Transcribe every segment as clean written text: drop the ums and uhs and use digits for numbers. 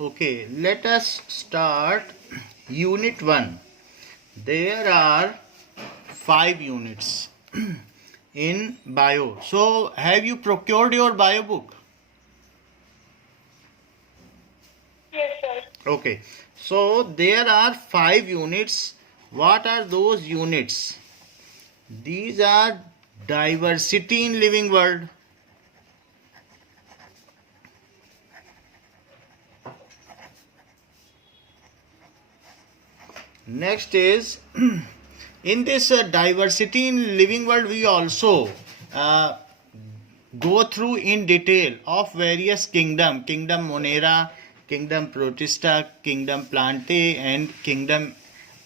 Okay, let us start Unit 1. There are 5 units in bio. So, have you procured your bio book? Yes, sir. Okay, so there are 5 units. What are those units? These are diversity in living world. Next is in this diversity in living world, we also uh, go through in detail of various kingdom Monera, kingdom Protista, kingdom Plantae, and kingdom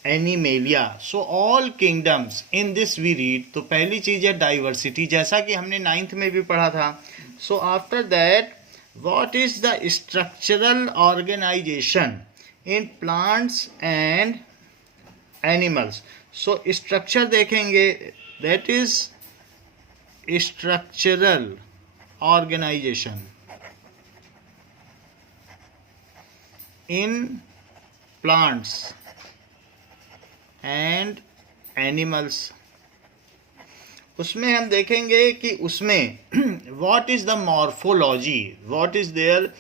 Animalia. So all kingdoms in this we read. तो पहली चीज है diversity, जैसा कि हमने 9th में भी पढ़ा था. So after that, what is the structural organization in plants and animals? So structure देखेंगे, that is structural organization in plants and animals. उसमें हम देखेंगे कि उसमें what is the morphology, what is their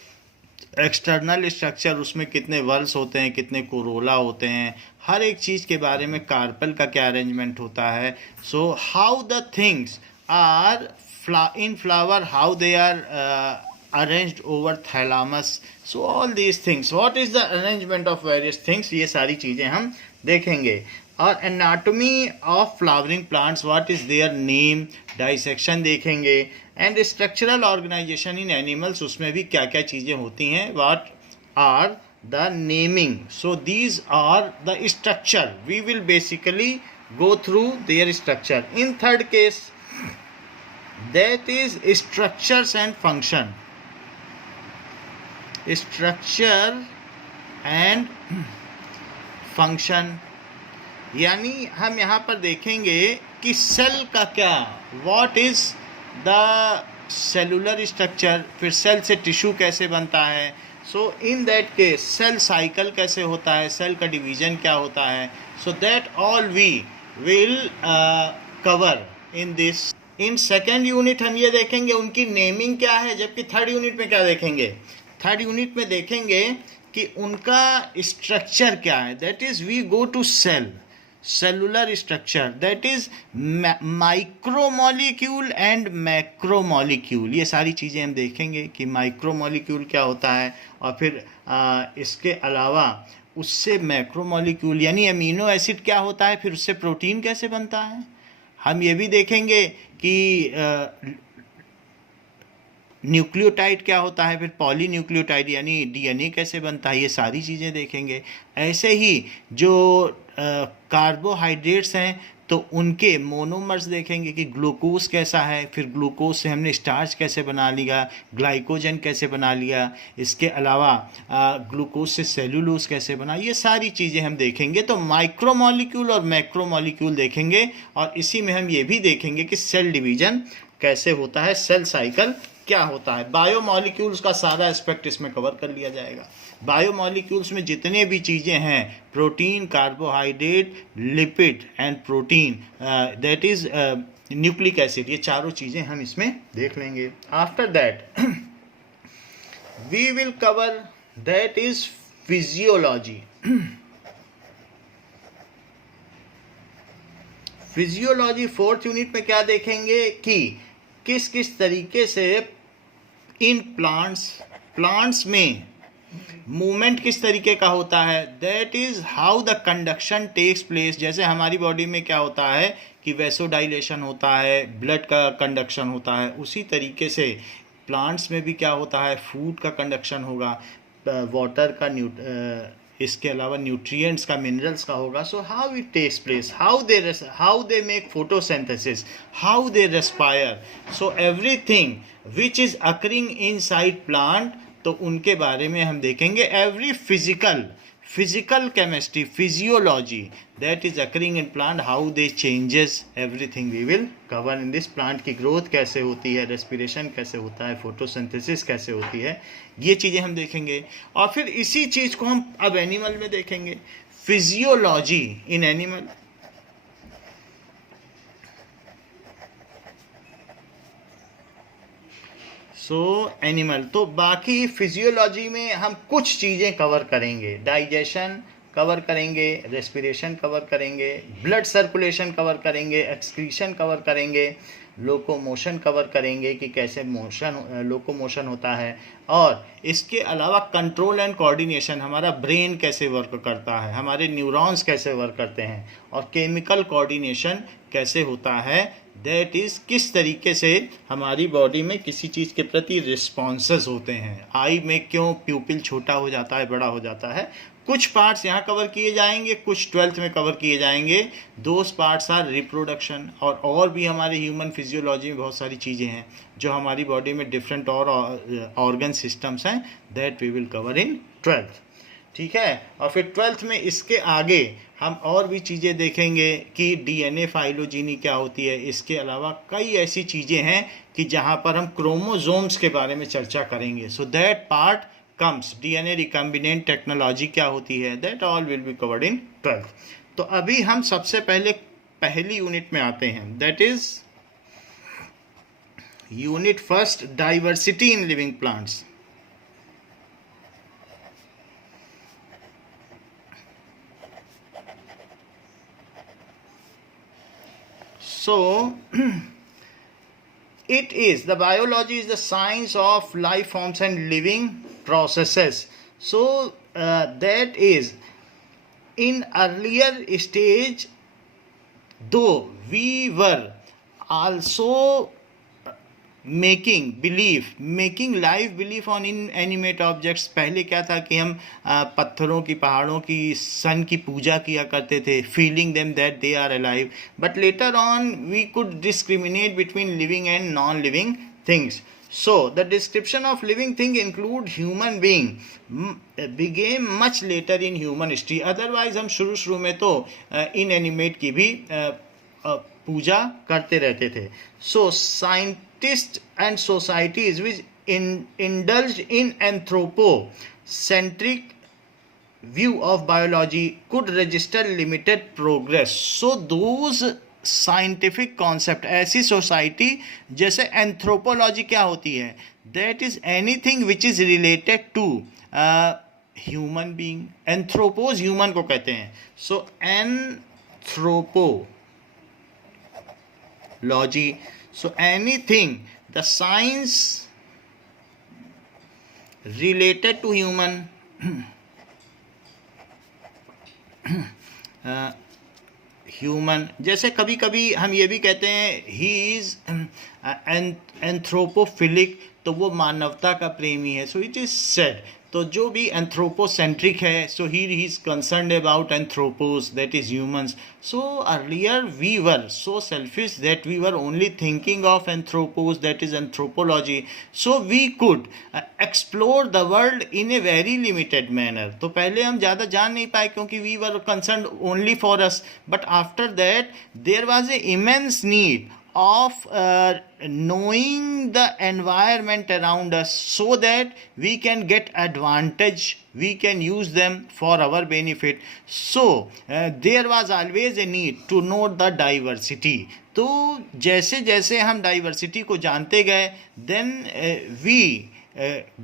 external structure, उसमें कितने whorls होते हैं, कितने कोरोला होते हैं, हर एक चीज़ के बारे में, कार्पल का क्या अरेंजमेंट होता है. So how the things are in flower, how they are arranged over thalamus. So all these things, what is the arrangement of various things, ये सारी चीज़ें हम देखेंगे. और anatomy of flowering plants, what is their name, dissection देखेंगे. And structural organization in animals, उसमें भी क्या क्या चीज़ें होती हैं, what are the naming. So these are the structure, we will basically go through their structure. In third case, that is structures and function. Structure and function, यानी हम यहाँ पर देखेंगे कि सेल का क्या, what is the cellular structure, फिर cell से टिश्यू कैसे बनता है. So in that case cell cycle कैसे होता है, सेल का डिवीजन क्या होता है. So that all we will cover in this. In second unit हम ये देखेंगे उनकी नेमिंग क्या है, जबकि थर्ड यूनिट में क्या देखेंगे, थर्ड यूनिट में देखेंगे कि उनका स्ट्रक्चर क्या है. That is we go to cell, cellular structure, that is micromolecule and macromolecule. ये सारी चीज़ें हम देखेंगे कि माइक्रोमोलिक्यूल क्या होता है, और फिर इसके अलावा उससे मैक्रोमोलिक्यूल यानी अमीनो एसिड क्या होता है, फिर उससे प्रोटीन कैसे बनता है. हम ये भी देखेंगे कि न्यूक्लियोटाइड क्या होता है, फिर पॉलीन्यूक्लियोटाइड यानी डीएनए कैसे बनता है, ये सारी चीज़ें देखेंगे. ऐसे ही जो कार्बोहाइड्रेट्स हैं तो उनके मोनोमर्स देखेंगे कि ग्लूकोज कैसा है, फिर ग्लूकोज से हमने स्टार्च कैसे बना लिया, ग्लाइकोजन कैसे बना लिया, इसके अलावा ग्लूकोज से सेलुलोज कैसे बना, ये सारी चीज़ें हम देखेंगे. तो माइक्रोमोलिक्यूल और मैक्रोमोलिक्यूल देखेंगे, और इसी में हम ये भी देखेंगे कि सेल डिवीजन कैसे होता है, सेल साइकिल क्या होता है. बायोमोलिक्यूल्स का सारा एस्पेक्ट इसमें कवर कर लिया जाएगा. बायोमोलिक्यूल्स में जितने भी चीज़ें हैं, protein, carbohydrate, lipid and protein, that is nucleic acid, ये चारों चीज़ें हम इसमें देख लेंगे. After that we will cover that is physiology. Physiology fourth unit में क्या देखेंगे कि किस किस तरीके से इन प्लांट्स में मूवमेंट किस तरीके का होता है. That is how the conduction takes place. जैसे हमारी बॉडी में क्या होता है कि वैसोडाइलेशन होता है, ब्लड का कंडक्शन होता है, उसी तरीके से प्लांट्स में भी क्या होता है, फूड का कंडक्शन होगा, वाटर का, इसके अलावा न्यूट्रिएंट्स का, मिनरल्स का होगा. So how it takes place, how they make photosynthesis, how they respire. So everything which is occurring inside plant, तो उनके बारे में हम देखेंगे. Every physical chemistry, physiology that is occurring in plant, how they changes, everything we will cover in this. plant की growth कैसे होती है, respiration कैसे होता है, photosynthesis कैसे होती है, ये चीज़ें हम देखेंगे. और फिर इसी चीज़ को हम अब एनिमल में देखेंगे. Physiology in animal. एनिमल. तो बाकी फिजियोलॉजी में हम कुछ चीज़ें कवर करेंगे. डाइजेशन कवर करेंगे, रेस्पिरेशन कवर करेंगे, ब्लड सर्कुलेशन कवर करेंगे, एक्सक्रीशन कवर करेंगे, लोकोमोशन कवर करेंगे कि कैसे लोकोमोशन होता है. और इसके अलावा कंट्रोल एंड कोऑर्डिनेशन, हमारा ब्रेन कैसे वर्क करता है, हमारे न्यूरॉन्स कैसे वर्क करते हैं, और केमिकल कोऑर्डिनेशन कैसे होता है, दैट इज़ किस तरीके से हमारी बॉडी में किसी चीज़ के प्रति रिस्पॉन्सेस होते हैं. आई में क्यों प्यूपिल छोटा हो जाता है, बड़ा हो जाता है. कुछ पार्ट्स यहाँ कवर किए जाएंगे, कुछ 12th में कवर किए जाएंगे. Those parts are reproduction. और भी हमारे ह्यूमन फिजियोलॉजी में बहुत सारी चीज़ें हैं जो हमारी बॉडी में डिफरेंट और ऑर्गन सिस्टम्स हैं, that we will cover in 12th. ठीक है. और फिर 12th में इसके आगे हम और भी चीज़ें देखेंगे कि डीएनए फाइलोजीनी क्या होती है. इसके अलावा कई ऐसी चीज़ें हैं कि जहाँ पर हम क्रोमोजोम्स के बारे में चर्चा करेंगे. So that part comes. DNA recombinant technology क्या होती है, that all will be covered in 12th. तो अभी हम सबसे पहली यूनिट में आते हैं, that is unit first, diversity in living plants. So it is, the biology is the science of life forms and living processes. So that is, in earlier stage, though we were also making live belief on in animate objects. पहले क्या था कि हम पत्थरों की, पहाड़ों की, सन की पूजा किया करते थे, feeling them that they are alive. But later on we could discriminate between living and non living things. So the description of living thing include human being became much later in human history. Otherwise हम शुरू में तो inanimate की भी पूजा करते रहते थे. So scientists and societies which indulged in anthropocentric view of biology could register limited progress. So those scientific concept, ऐसी सोसाइटी जैसे एंथ्रोपोलॉजी क्या होती है, that is anything which is related to human being. Anthropos human को कहते हैं. So anthropology, so anything, the science related to human, human. जैसे कभी कभी हम ये भी कहते हैं ही इज एंथ्रोपोफिलिक, तो वो मानवता का प्रेमी है. So it is said. तो जो भी एंथ्रोपोसेंट्रिक है, so he is concerned about anthropos, that is humans. So earlier we were so selfish that we were only thinking of anthropos, that is anthropology. So we could explore the world in a very limited manner. तो पहले हम ज़्यादा जान नहीं पाए क्योंकि we were concerned only for us. But after that there was a immense need of knowing the environment around us so that we can get advantage, we can use them for our benefit. So there was always a need to know the diversity. तो जैसे जैसे हम diversity को जानते गए, then we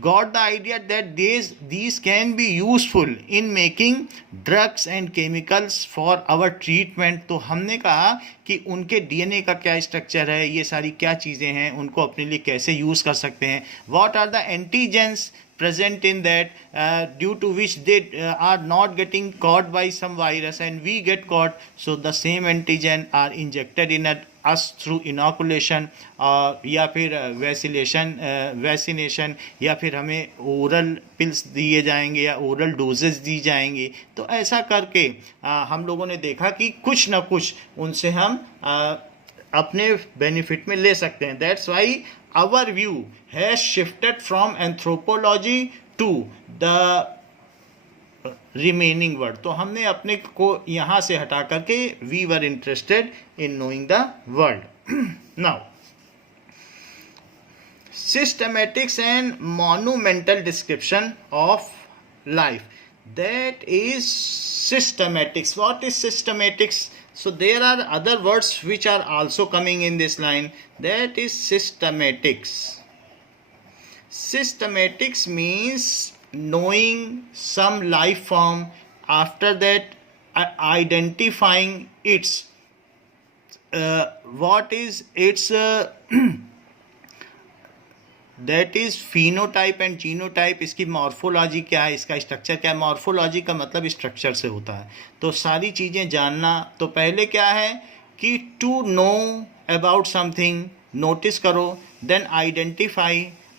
got the idea that these can be useful in making drugs and chemicals for our treatment. तो हमने कहा कि उनके डीएनए का क्या स्ट्रक्चर है, ये सारी क्या चीज़ें हैं, उनको अपने लिए कैसे यूज़ कर सकते हैं. What are the antigens present in that due to which they are not getting caught by some virus and we get caught. So the same antigen are injected in us through inoculation या फिर vaccination, या फिर हमें oral pills दिए जाएंगे या oral doses दी जाएंगी. तो ऐसा करके हम लोगों ने देखा कि कुछ ना कुछ उनसे हम अपने बेनिफिट में ले सकते हैं. That's why our view has shifted from anthropology to the remaining word. तो हमने अपने को यहाँ से हटा करके we were interested in knowing the world. Now systematics and monumental description of life, that is systematics. What is systematics? So there are other words which are also coming in this line. That is systematics. Systematics means knowing some life form, after that identifying its what is its that is phenotype and genotype. इसकी morphology क्या है, इसका structure क्या है। Morphology का मतलब structure से होता है। तो सारी चीज़ें जानना, तो पहले क्या है कि to know about something, notice करो, देन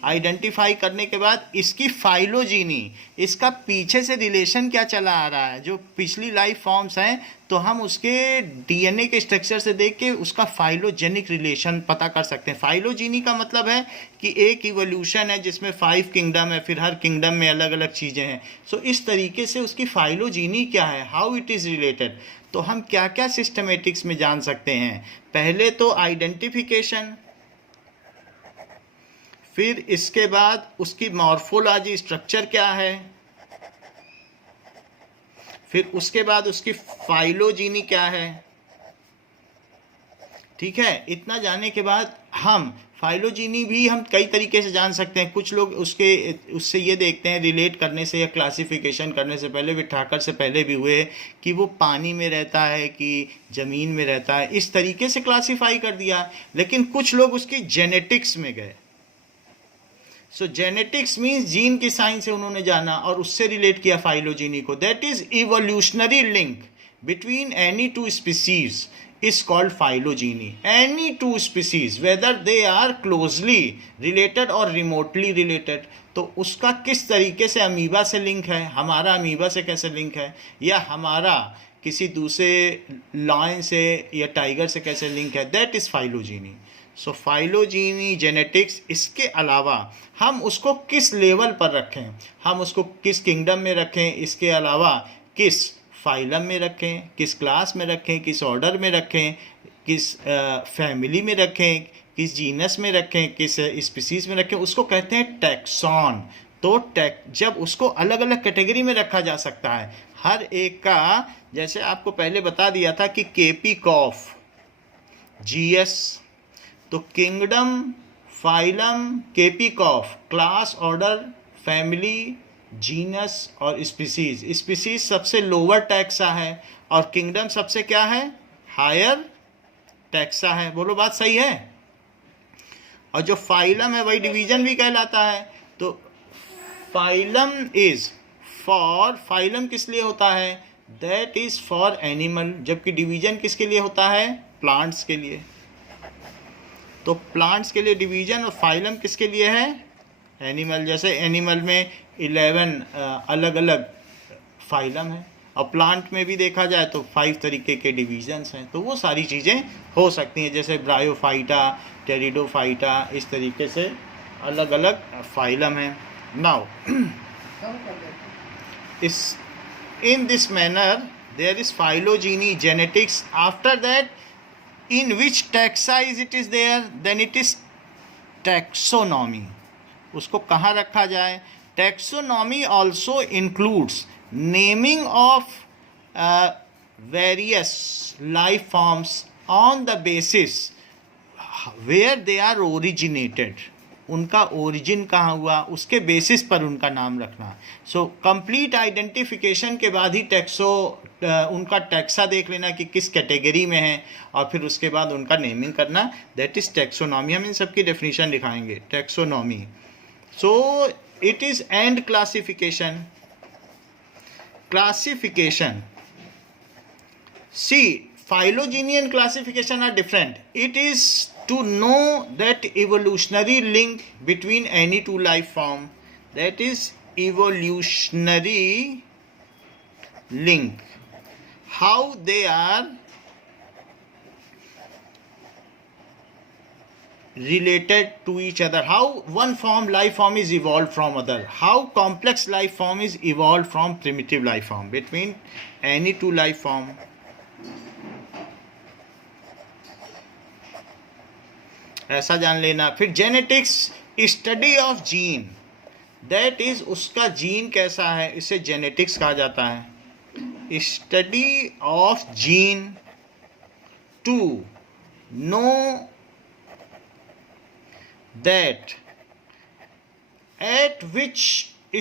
आइडेंटिफाई करने के बाद इसकी फाइलोजीनी, इसका पीछे से रिलेशन क्या चला आ रहा है, जो पिछली लाइफ फॉर्म्स हैं, तो हम उसके डीएनए के स्ट्रक्चर से देख के उसका फाइलोजेनिक रिलेशन पता कर सकते हैं। फाइलोजीनी का मतलब है कि एक इवोल्यूशन है जिसमें 5 किंगडम है, फिर हर किंगडम में अलग अलग चीज़ें हैं। सो इस तरीके से उसकी फाइलोजीनी क्या है, हाउ इट इज़ रिलेटेड। तो हम क्या क्या सिस्टमेटिक्स में जान सकते हैं। पहले तो आइडेंटिफिकेशन, फिर इसके बाद उसकी मॉर्फोलॉजी, स्ट्रक्चर क्या है, फिर उसके बाद उसकी फाइलोजीनी क्या है। ठीक है, इतना जानने के बाद हम फाइलोजीनी भी हम कई तरीके से जान सकते हैं। कुछ लोग उससे ये देखते हैं, रिलेट करने से या क्लासिफिकेशन करने से पहले, विठाकर से पहले भी हुए, कि वो पानी में रहता है कि ज़मीन में रहता है, इस तरीके से क्लासीफाई कर दिया। लेकिन कुछ लोग उसकी जेनेटिक्स में गए। सो जेनेटिक्स मीन्स जीन की साइंस से उन्होंने जाना और उससे रिलेट किया फाइलोजीनी को। That is evolutionary link between any two species is called phylogeny. Any two species, whether they are closely related or remotely related, तो उसका किस तरीके से अमीबा से लिंक है, हमारा अमीबा से कैसे लिंक है, या हमारा किसी दूसरे लायन से या टाइगर से कैसे लिंक है, दैट इज़ फाइलोजीनी। सो फाइलोजीनी, जेनेटिक्स, इसके अलावा हम उसको किस लेवल पर रखें, हम उसको किस किंगडम में रखें, इसके अलावा किस फाइलम में रखें, किस क्लास में रखें, किस ऑर्डर में रखें, किस फैमिली में रखें, किस जीनस में रखें, किस स्पीसीज में रखें, उसको कहते हैं टैक्सॉन। तो जब उसको अलग अलग कैटेगरी में रखा जा सकता है, हर एक का, जैसे आपको पहले बता दिया था कि केपी कॉफ, जीएस, तो किंगडम, फाइलम, केपी कॉफ, क्लास, ऑर्डर, फैमिली, जीनस और स्पीसीज। स्पीसीज सबसे लोअर टैक्सा है और किंगडम सबसे क्या है, हायर टैक्सा है। बोलो बात सही है। और जो फाइलम है वही डिवीजन भी कहलाता है। तो फाइलम इज फॉर, फाइलम किस लिए होता है, दैट इज फॉर एनिमल, जबकि डिवीजन किसके लिए होता है, प्लांट्स के लिए। तो प्लांट्स के लिए डिवीजन और फाइलम किसके लिए है, एनिमल। जैसे एनिमल में 11 अलग अलग फाइलम है और प्लांट में भी देखा जाए तो 5 तरीके के डिवीजन्स हैं। तो वो सारी चीज़ें हो सकती हैं, जैसे ब्रायोफाइटा, टेरिडोफाइटा, इस तरीके से अलग अलग फाइलम हैं। Now is in this manner there is phylogeny, genetics. After that in which taxa is it is there, then it is taxonomy. उसको कहाँ रखा जाए। Taxonomy also includes naming of various life forms on the basis where they are originated. उनका origin कहाँ हुआ, उसके basis पर उनका नाम रखना। सो कंप्लीट आइडेंटिफिकेशन के बाद ही उनका टैक्सा देख लेना कि किस कैटेगरी में है, और फिर उसके बाद उनका नेमिंग करना, दैट इज़ टैक्सोनॉमी। हम इन सब की डेफिनेशन दिखाएंगे। Taxonomy, so it is and classification. Classification, see phylogeny and classification are different. It is to know that evolutionary link between any two life form, that is evolutionary link, how they are related to each other, how one form life form is evolved from other, how complex life form is evolved from primitive life form, between any two life form. ऐसा जान लेना. फिर genetics, study of gene, that is उसका gene कैसा है, इसे genetics कहा जाता है. Study of gene to know that at which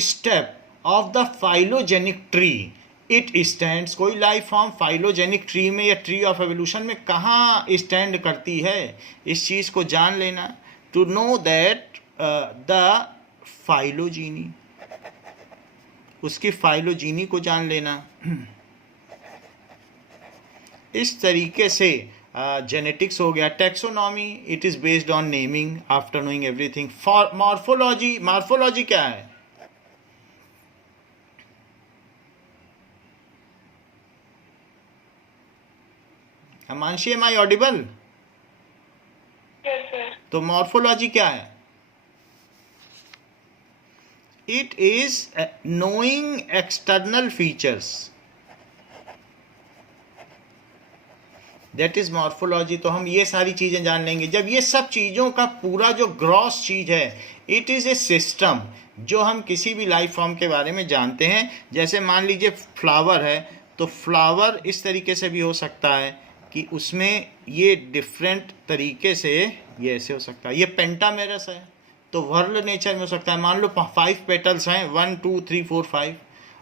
step of the phylogenetic tree it stands. कोई लाइफ फॉर्म फाइलोजेनिक ट्री में या ट्री ऑफ एवोल्यूशन में कहाँ स्टैंड करती है, इस चीज़ को जान लेना. टू नो दैट द फाइलोजीनी, उसकी फाइलोजीनी को जान लेना. इस तरीके से जेनेटिक्स हो गया. Taxonomy, it is based on naming after knowing everything. For morphology, morphology क्या है? Mansi, am I audible? Yes, sir. तो मॉर्फोलॉजी क्या है? It is knowing external features, that is morphology. तो हम ये सारी चीजें जान लेंगे. जब ये सब चीजों का पूरा जो ग्रॉस चीज है, इट इज ए सिस्टम जो हम किसी भी लाइफ फॉर्म के बारे में जानते हैं. जैसे मान लीजिए फ्लावर है, तो फ्लावर इस तरीके से भी हो सकता है कि उसमें ये डिफरेंट तरीके से ये ऐसे हो सकता है. ये पेंटामेरस है तो वर्ल्ड नेचर में हो सकता है. मान लो 5 पेटल्स हैं, 1 2 3 4 5,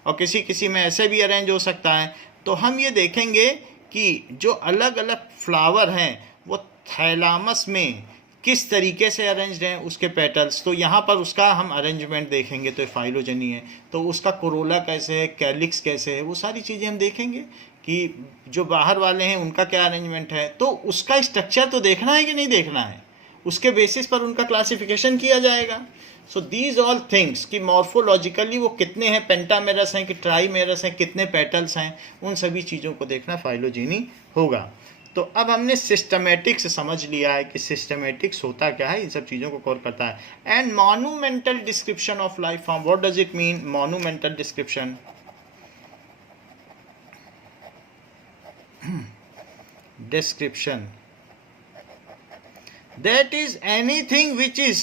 और किसी किसी में ऐसे भी अरेंज हो सकता है. तो हम ये देखेंगे कि जो अलग अलग फ्लावर हैं वो थैलामस में किस तरीके से अरेंज्ड हैं उसके पेटल्स. तो यहाँ पर उसका हम अरेंजमेंट देखेंगे. तो फाइलोजेनी है तो उसका कोरोला कैसे है, कैलिक्स कैसे है, वो सारी चीज़ें हम देखेंगे कि जो बाहर वाले हैं उनका क्या अरेंजमेंट है. तो उसका स्ट्रक्चर तो देखना है कि नहीं देखना है, उसके बेसिस पर उनका क्लासिफिकेशन किया जाएगा. सो दीज ऑल थिंग्स कि मॉर्फोलॉजिकली वो कितने हैं, पेंटामेरस हैं कि ट्राईमेरस हैं, कितने पेटल्स हैं, उन सभी चीज़ों को देखना फाइलोजेनी होगा. तो अब हमने सिस्टमेटिक्स समझ लिया है कि सिस्टमेटिक्स होता क्या है, इन सब चीज़ों को कवर करता है. And monumental description of life form, what does it mean monumental description? description, that is anything which is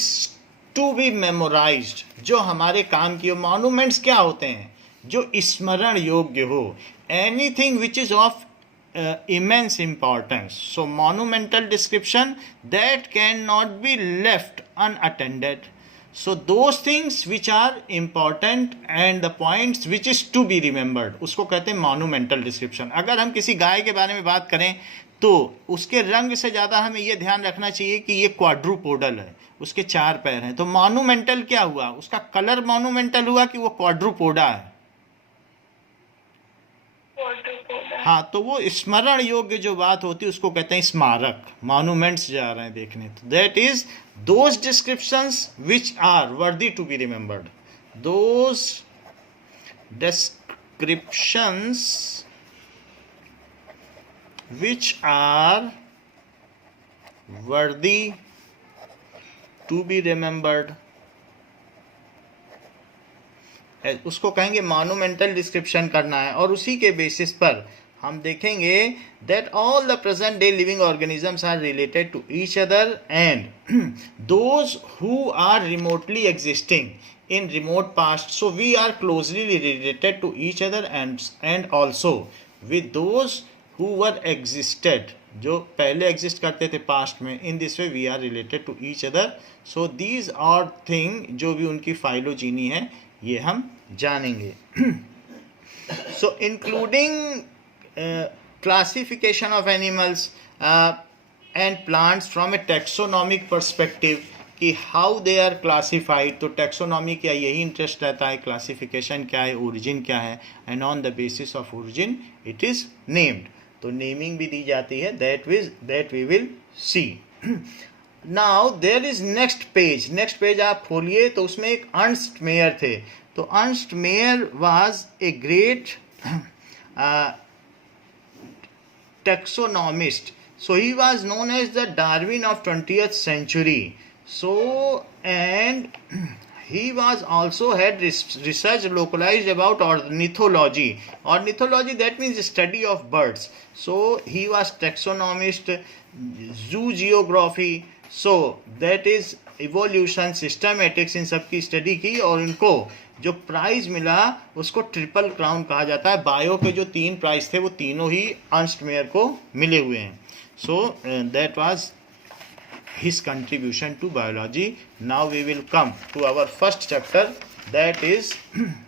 to be memorized, जो हमारे काम की हो. मॉन्यूमेंट्स क्या होते हैं? जो स्मरण योग्य हो. anything which is of immense importance. So monumental description that cannot be left unattended. So those things which are important and the points which is to be remembered, उसको कहते हैं monumental description. अगर हम किसी गाय के बारे में बात करें तो उसके रंग से ज़्यादा हमें ये ध्यान रखना चाहिए कि ये क्वाड्रूपोडल है, उसके 4 पैर हैं. तो monumental क्या हुआ? उसका कलर monumental हुआ कि वो क्वाड्रूपोडा है. हाँ, तो वो स्मरण योग्य जो बात होती है उसको कहते हैं स्मारक. मॉन्यूमेंट्स जा रहे हैं देखने. तो that is those descriptions which are worthy to be remembered. Those descriptions which are worthy to be remembered, उसको कहेंगे मॉन्यूमेंटल डिस्क्रिप्शन करना है. और उसी के बेसिस पर हम देखेंगे that all the present day living organisms are related to each other and those who are remotely existing in remote past, so we are closely related to each other and also with those who were existed, जो पहले exist करते थे past में. In this way we are related to each other. So these are thing जो भी उनकी phylogeny है ये हम जानेंगे. So including classification of animals and plants from a taxonomic perspective कि how they are classified. तो taxonomy क्या यही इंटरेस्ट रहता है, क्लासिफिकेशन क्या है, ओरिजिन क्या है, and on the basis of origin it is named. तो नेमिंग भी दी जाती है. That we will see. Now there is next page आप खोलिए. तो उसमें एक अर्नस्ट मेयर थे. तो Ernst Mayr was a great taxonomist. So he was known as the Darwin of 20th century. So, and he was also had research localized about ornithology. Ornithology, that means study of birds. So he was taxonomist, zoo geography. So that is evolution, systematics, इन सब की study की और इनको जो prize मिला उसको triple crown कहा जाता है. बायो के जो 3 प्राइज थे वो तीनों ही अर्नस्ट मेयर को मिले हुए हैं. So that was his contribution to biology. Now we will come to our first chapter, that is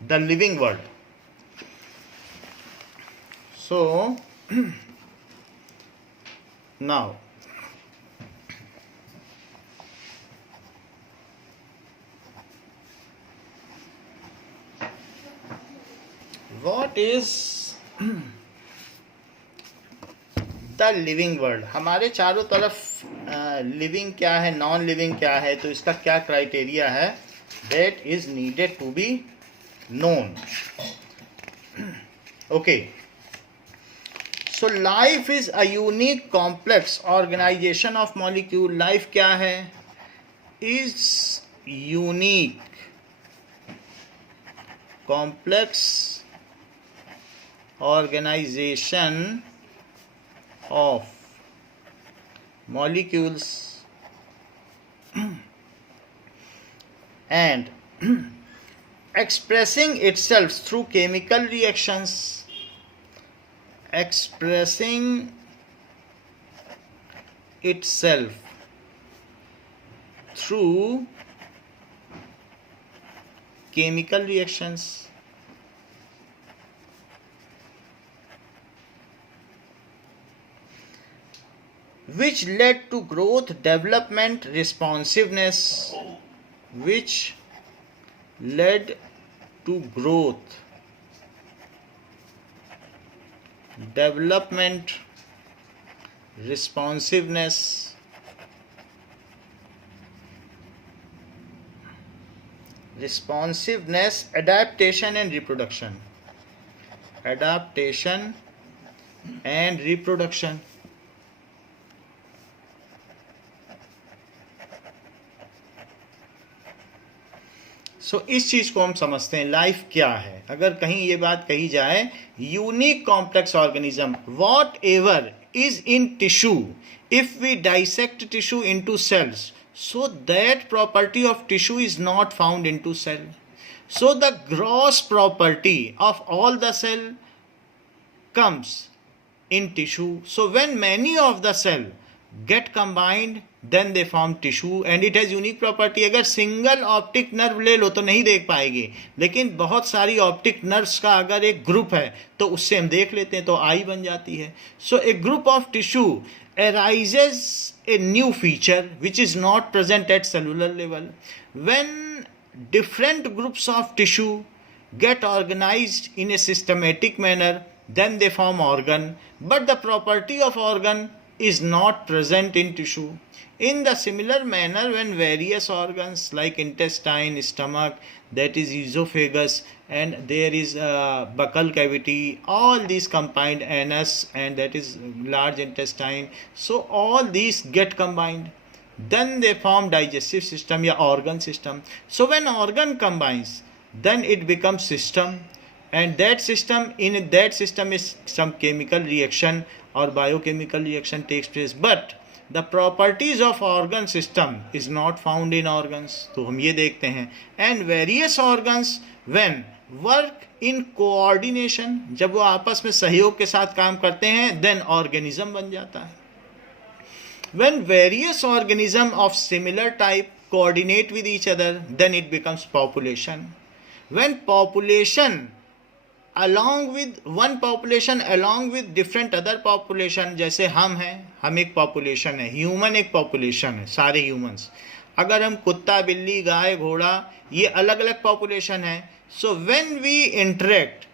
the living world. So now what is the living world. हमारे चारों तरफ लिविंग क्या है, नॉन लिविंग क्या है, तो इसका क्या क्राइटेरिया है, that is needed to be known. Okay, so life is a unique complex organisation of molecule. Life क्या है, is unique complex organisation of molecules and expressing itself through chemical reactions, expressing itself through chemical reactions, which led to growth, development, responsiveness, which led to growth, development, responsiveness, adaptation and reproduction, adaptation and reproduction. सो इस चीज़ को हम समझते हैं, life क्या है. अगर कहीं ये बात कही जाए, unique complex organism, whatever is in tissue, if we dissect tissue into cells, so that property of tissue is not found into cell. So the gross property of all the cell comes in tissue. So when many of the cell get combined, then they form tissue and it has unique property. अगर single optic nerve ले लो तो नहीं देख पाएगी, लेकिन बहुत सारी optic nerves का अगर एक ग्रुप है तो उससे हम देख लेते हैं, तो आई बन जाती है. So a group of tissue arises a new feature which is not present at cellular level. When different groups of tissue get organized in a systematic manner, then they form organ, but the property of organ is not present in tissue. In the similar manner, when various organs like intestine, stomach, that is esophagus, and there is buccal cavity, all these combined, anus, and that is large intestine, so all these get combined, then they form digestive system या organ system. So when organ combines, then it becomes system, and that system, in that system is some chemical reaction or biochemical reaction takes place, but the properties of organ system is not found in organs. तो हम ये देखते हैं. And various organs when work in coordination, जब वो आपस में सहयोग के साथ काम करते हैं, then organism बन जाता है. When various organism of similar type coordinate with each other, then it becomes population. When population along with one population along with different other population, जैसे हम हैं, हम एक population है, human एक population है, सारे humans. अगर हम कुत्ता, बिल्ली, गाय, घोड़ा, ये अलग अलग population है. So when we interact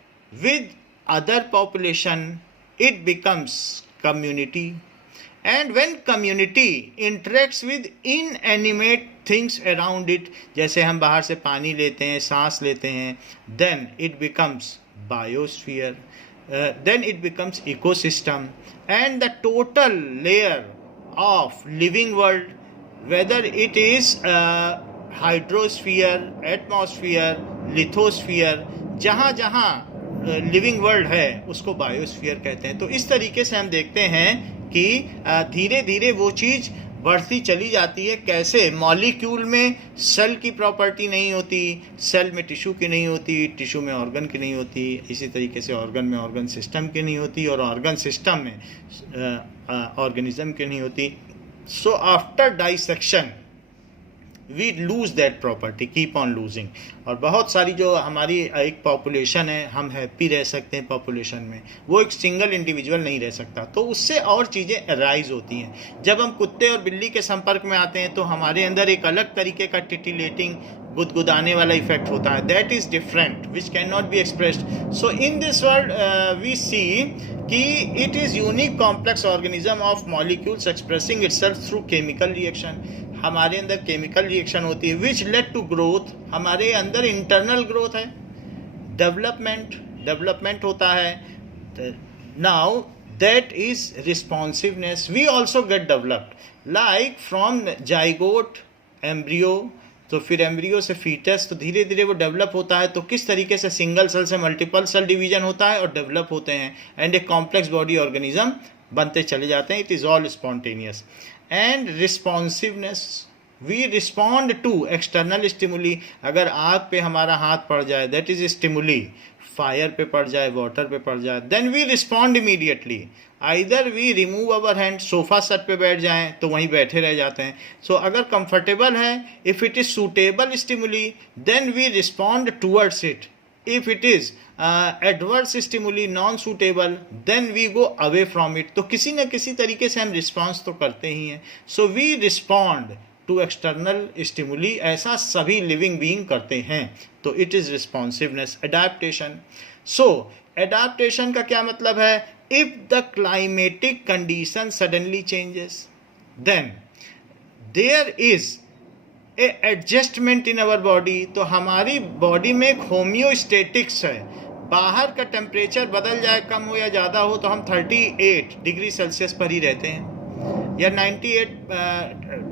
with other population, it becomes community. And when community interacts with inanimate things around it, जैसे हम बाहर से पानी लेते हैं, सांस लेते हैं, then it becomes biosphere. then it becomes ecosystem, and the total layer of living world, whether it is hydrosphere, atmosphere, lithosphere, जहाँ जहाँ लिविंग वर्ल्ड है उसको बायोस्फीयर कहते हैं। तो इस तरीके से हम देखते हैं कि धीरे धीरे वो चीज़ बढ़ती चली जाती है। कैसे मॉलिक्यूल में सेल की प्रॉपर्टी नहीं होती, सेल में टिश्यू की नहीं होती, टिश्यू में ऑर्गन की नहीं होती, इसी तरीके से ऑर्गन में ऑर्गन सिस्टम की नहीं होती, और ऑर्गन सिस्टम में ऑर्गेनिज्म की नहीं होती। So after dissection we lose that property, keep on losing. और बहुत सारी जो हमारी एक पॉपुलेशन है, हम हैप्पी रह सकते हैं पॉपुलेशन में, वो एक सिंगल इंडिविजुअल नहीं रह सकता। तो उससे और चीज़ें अराइज होती हैं। जब हम कुत्ते और बिल्ली के संपर्क में आते हैं तो हमारे अंदर एक अलग तरीके का टिटिलेटिंग, गुदगुदाने वाला इफेक्ट होता है। That is different which can not be expressed. So in this world we see कि it is unique complex organism of molecules expressing itself through chemical reaction. हमारे अंदर केमिकल रिएक्शन होती है विच लेड टू ग्रोथ। हमारे अंदर internal growth है, development होता है। Now that is responsiveness. We also get developed like from zygote embryo, तो फिर एम्ब्रियो से फीटस, तो धीरे धीरे वो डेवलप होता है। तो किस तरीके से सिंगल सेल से मल्टीपल सेल डिवीजन होता है और डेवलप होते हैं, एंड एक कॉम्प्लेक्स बॉडी ऑर्गेनिज्म बनते चले जाते हैं। It is all spontaneous. And responsiveness, we respond to external stimuli. अगर आग पे हमारा हाथ पड़ जाए, दैट इज स्टिमुली। फायर पे पड़ जाए, वाटर पे पड़ जाए, then we respond immediately. Either we remove our hand, sofa set पे बैठ जाएं तो वहीं बैठे रह जाते हैं। सो अगर कंफर्टेबल है, if it is suitable stimuli, then we respond towards it. if it is adverse stimuli non suitable, then we go away from it। तो किसी न किसी तरीके से हम रिस्पॉन्स तो करते ही हैं। So we respond to external stimuli, ऐसा सभी लिविंग बीइंग करते हैं। तो it is responsiveness. Adaptation, so adaptation का क्या मतलब है? If the climatic condition suddenly changes, then there is adjustment in our body. तो हमारी बॉडी में एक होम्योस्टेटिक्स है। बाहर का टेम्परेचर बदल जाए, कम हो या ज़्यादा हो, तो हम 38 डिग्री सेल्सियस पर ही रहते हैं, या 98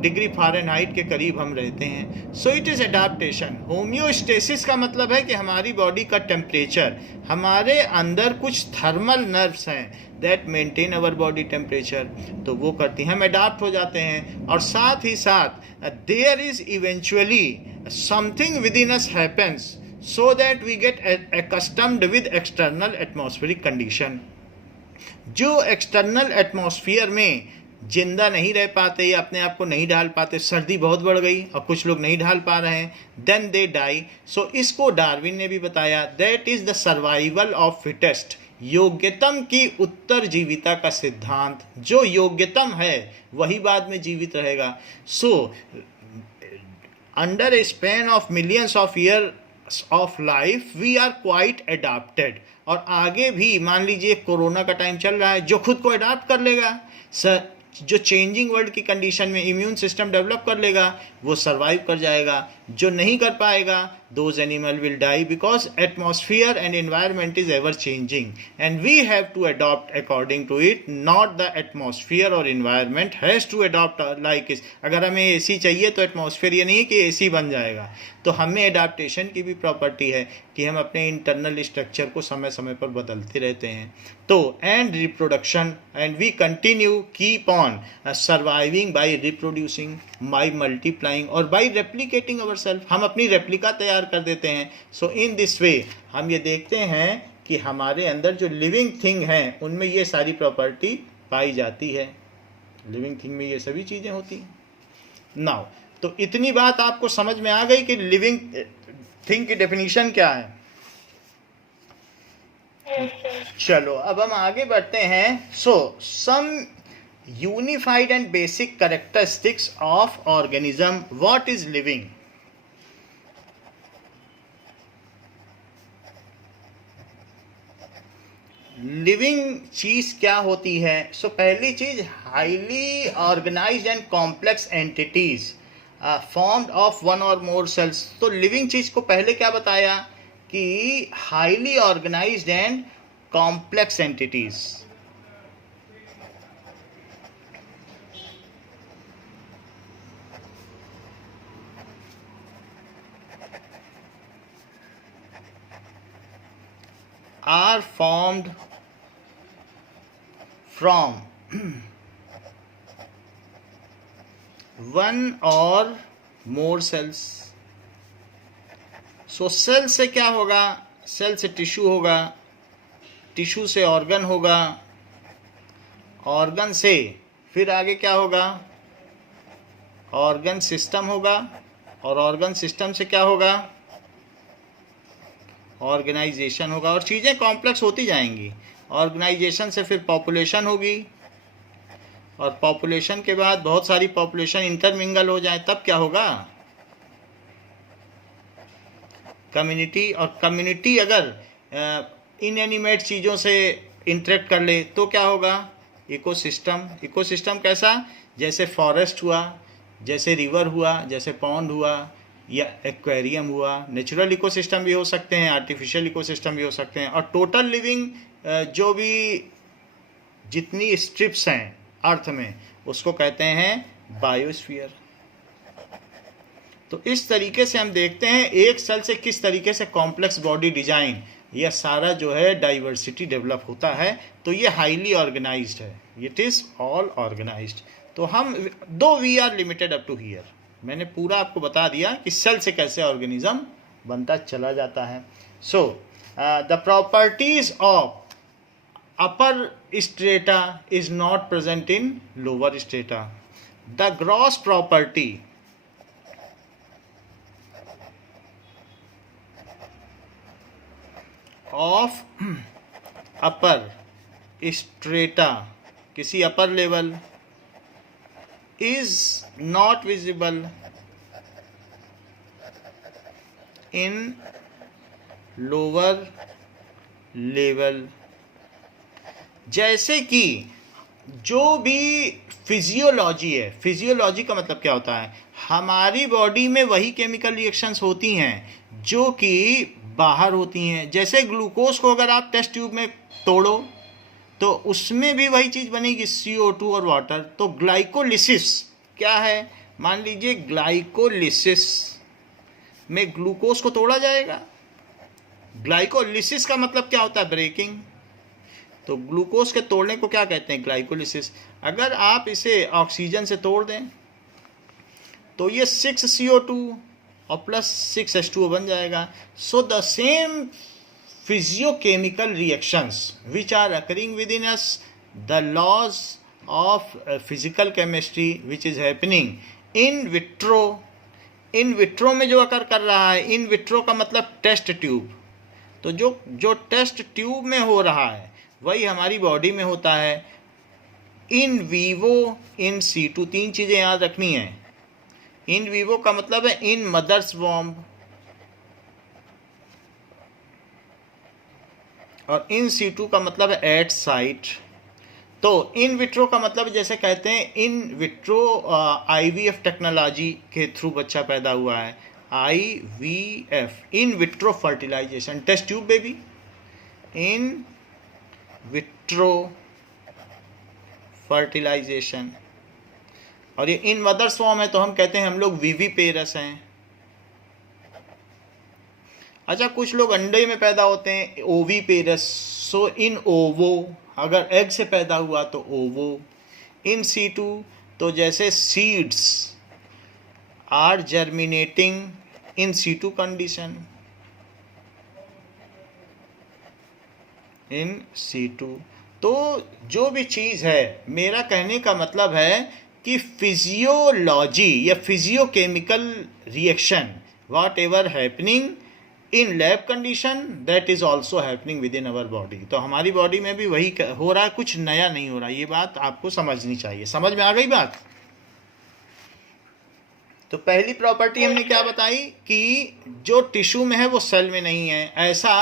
डिग्री फ़ारेनहाइट के करीब हम रहते हैं। सो इट इज़ एडाप्टेशन। होम्योस्टेसिस का मतलब है कि हमारी बॉडी का टेम्परेचर, हमारे अंदर कुछ थर्मल नर्व्स हैं that maintain our body temperature, तो वो करती हैं, हम एडाप्ट हो जाते हैं। और साथ ही साथ there is eventually something within us happens so that we get accustomed with external atmospheric condition. जो एक्सटर्नल एटमॉस्फेयर में जिंदा नहीं रह पाते या अपने आप को नहीं ढाल पाते, सर्दी बहुत बढ़ गई और कुछ लोग नहीं ढाल पा रहे हैं, देन दे डाई। सो इसको डार्विन ने भी बताया, that is the survival of fittest. योग्यतम की उत्तरजीविता का सिद्धांत, जो योग्यतम है वही बाद में जीवित रहेगा। So under a span of millions of years of life we are quite adapted. और आगे भी मान लीजिए कोरोना का टाइम चल रहा है, जो खुद को अडाप्ट कर लेगा, जो चेंजिंग वर्ल्ड की कंडीशन में इम्यून सिस्टम डेवलप कर लेगा, वो सर्वाइव कर जाएगा। जो नहीं कर पाएगा, those animal will die, because atmosphere and environment is ever changing and we have to adopt according to it, not the atmosphere और environment has to adopt like is. अगर हमें एसी चाहिए तो एटमॉस्फियर ये नहीं कि एसी बन जाएगा। तो हमें एडाप्टेशन की भी प्रॉपर्टी है कि हम अपने इंटरनल स्ट्रक्चर को समय समय पर बदलते रहते हैं। तो and reproduction, and we continue keep on surviving by reproducing, by multiplying और बाय रेप्लिकेटिंग अवर सेल्फ। हम अपनी रेप्लिका तैयार कर देते हैं। सो इन दिस वे हम ये देखते हैं कि हमारे अंदर जो लिविंग थिंग हैं उनमें ये सारी प्रॉपर्टी पाई जाती है। लिविंग थिंग में ये सभी चीज़ें होती हैं। नाउ तो इतनी बात आपको समझ में आ गई कि लिविंग थिंग की डेफिनेशन क्या है। चलो अब हम आगे बढ़ते हैं। So some unified and basic characteristics of organism. What is living? Living चीज क्या होती है? सो पहली चीज, highly organised and complex entities formed of one और मोर सेल्स। तो लिविंग चीज को पहले क्या बताया कि highly organised and complex entities. Are formed from one or more cells. So cell से क्या होगा? सेल से टिश्यू होगा, टिश्यू से ऑर्गन होगा, ऑर्गन से फिर आगे क्या होगा? ऑर्गन सिस्टम होगा, और ऑर्गन सिस्टम से क्या होगा? ऑर्गेनाइजेशन होगा, और चीज़ें कॉम्प्लेक्स होती जाएंगी। ऑर्गेनाइजेशन से फिर पॉपुलेशन होगी, और पॉपुलेशन के बाद बहुत सारी पॉपुलेशन इंटरमिंगल हो जाए, तब क्या होगा? कम्युनिटी। और कम्युनिटी अगर इनएनिमेट चीज़ों से इंटरेक्ट कर ले तो क्या होगा? इकोसिस्टम। इकोसिस्टम कैसा? जैसे फॉरेस्ट हुआ, जैसे रिवर हुआ, जैसे पॉन्ड हुआ, या एक्वेरियम हुआ। नेचुरल इकोसिस्टम भी हो सकते हैं, आर्टिफिशियल इकोसिस्टम भी हो सकते हैं, और टोटल लिविंग जो भी जितनी स्ट्रिप्स हैं अर्थ में, उसको कहते हैं बायोस्फीयर। तो इस तरीके से हम देखते हैं एक सेल से किस तरीके से कॉम्प्लेक्स बॉडी डिजाइन, यह सारा जो है डाइवर्सिटी डेवलप होता है। तो ये हाईली ऑर्गेनाइज्ड है, इट इज़ ऑल ऑर्गेनाइज्ड। तो हम दो we are limited up to here, मैंने पूरा आपको बता दिया कि सेल से कैसे ऑर्गेनिज्म बनता चला जाता है। So the properties of upper strata is not present in lower strata. The gross property of upper strata, किसी upper level, is not visible in lower level। जैसे कि जो भी फिजियोलॉजी है, फिजियोलॉजी का मतलब क्या होता है? हमारी बॉडी में वही केमिकल रिएक्शंस होती हैं जो कि बाहर होती हैं। जैसे ग्लूकोज को अगर आप टेस्ट ट्यूब में तोड़ो तो उसमें भी वही चीज़ बनेगी, CO2 और वाटर। तो ग्लाइकोलिसिस क्या है? मान लीजिए ग्लाइकोलिसिस में ग्लूकोज को तोड़ा जाएगा। ग्लाइकोलिसिस का मतलब क्या होता है? ब्रेकिंग। तो ग्लूकोज के तोड़ने को क्या कहते हैं? ग्लाइकोलिसिस। अगर आप इसे ऑक्सीजन से तोड़ दें तो ये 6CO2 और प्लस 6H2O बन जाएगा। So the same physiochemical reactions which are occurring within us, the laws of physical chemistry which is happening in vitro। in vitro में जो अकर कर रहा है, in vitro का मतलब टेस्ट ट्यूब। तो जो टेस्ट ट्यूब में हो रहा है वही हमारी बॉडी में होता है। इन वीवो, इन सीटू, तीन चीज़ें याद रखनी है। इन वीवो का मतलब है इन मदर्स वॉम्ब, और इन सीटू का मतलब है एट साइट। तो इन विट्रो का मतलब जैसे कहते हैं इन विट्रो IVF टेक्नोलॉजी के थ्रू बच्चा पैदा हुआ है, IVF, in vitro fertilisation, test tube baby, in vitro fertilisation. और ये इन मदर्स फॉर्म है तो हम कहते हैं हम लोग विविपेरस हैं। अच्छा, कुछ लोग अंडे में पैदा होते हैं, ओवीपेरस। सो इन ओवो, अगर एग से पैदा हुआ तो ओवो। इन सीटू, तो जैसे seeds are germinating in situ condition, in situ. तो जो भी चीज़ है, मेरा कहने का मतलब है कि फिजियोलॉजी या physiochemical reaction whatever happening in lab condition that is also happening within our body. तो हमारी बॉडी में भी वही हो रहा है, कुछ नया नहीं हो रहा। ये बात आपको समझनी चाहिए। समझ में आ गई बात? तो पहली प्रॉपर्टी हमने क्या बताई कि जो टिश्यू में है वो सेल में नहीं है। ऐसा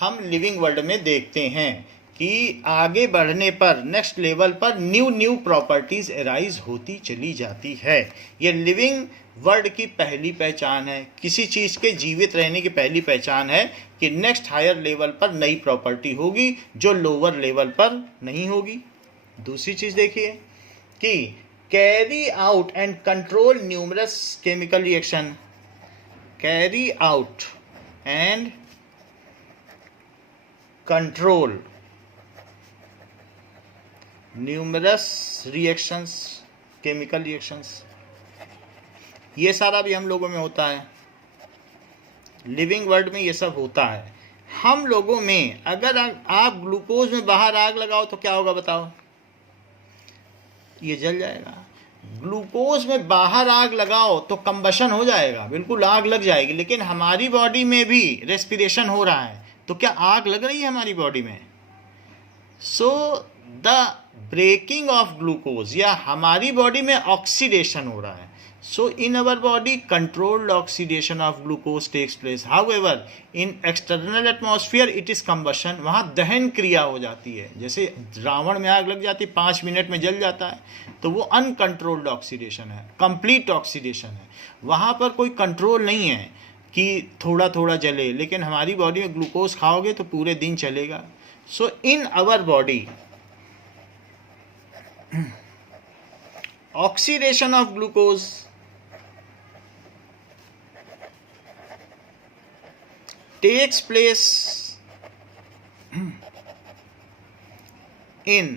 हम लिविंग वर्ल्ड में देखते हैं कि आगे बढ़ने पर नेक्स्ट लेवल पर न्यू प्रॉपर्टीज एराइज होती चली जाती है। ये लिविंग वर्ल्ड की पहली पहचान है, किसी चीज़ के जीवित रहने की पहली पहचान है कि नेक्स्ट हायर लेवल पर नई प्रॉपर्टी होगी जो लोअर लेवल पर नहीं होगी। दूसरी चीज़ देखिए कि carry out and control numerous chemical reaction, carry out and control numerous reactions, chemical reactions, ये सारा भी हम लोगों में होता है। लिविंग वर्ल्ड में ये सब होता है। हम लोगों में अगर आप ग्लूकोज में बाहर आग लगाओ तो क्या होगा बताओ? ये जल जाएगा। ग्लूकोज में बाहर आग लगाओ तो कंबशन हो जाएगा, बिल्कुल आग लग जाएगी। लेकिन हमारी बॉडी में भी रेस्पिरेशन हो रहा है, तो क्या आग लग रही है हमारी बॉडी में? So the breaking of glucose, या हमारी बॉडी में ऑक्सीडेशन हो रहा है। So in our body controlled oxidation of glucose takes place. However in external atmosphere it is combustion, वहाँ दहन क्रिया हो जाती है। जैसे रावण में आग लग जाती है, 5 मिनट में जल जाता है, तो वो अनकंट्रोल्ड ऑक्सीडेशन है, कंप्लीट ऑक्सीडेशन है। वहाँ पर कोई कंट्रोल नहीं है कि थोड़ा थोड़ा जले, लेकिन हमारी बॉडी में ग्लूकोज खाओगे तो पूरे दिन चलेगा। So in our body oxidation of glucose takes place in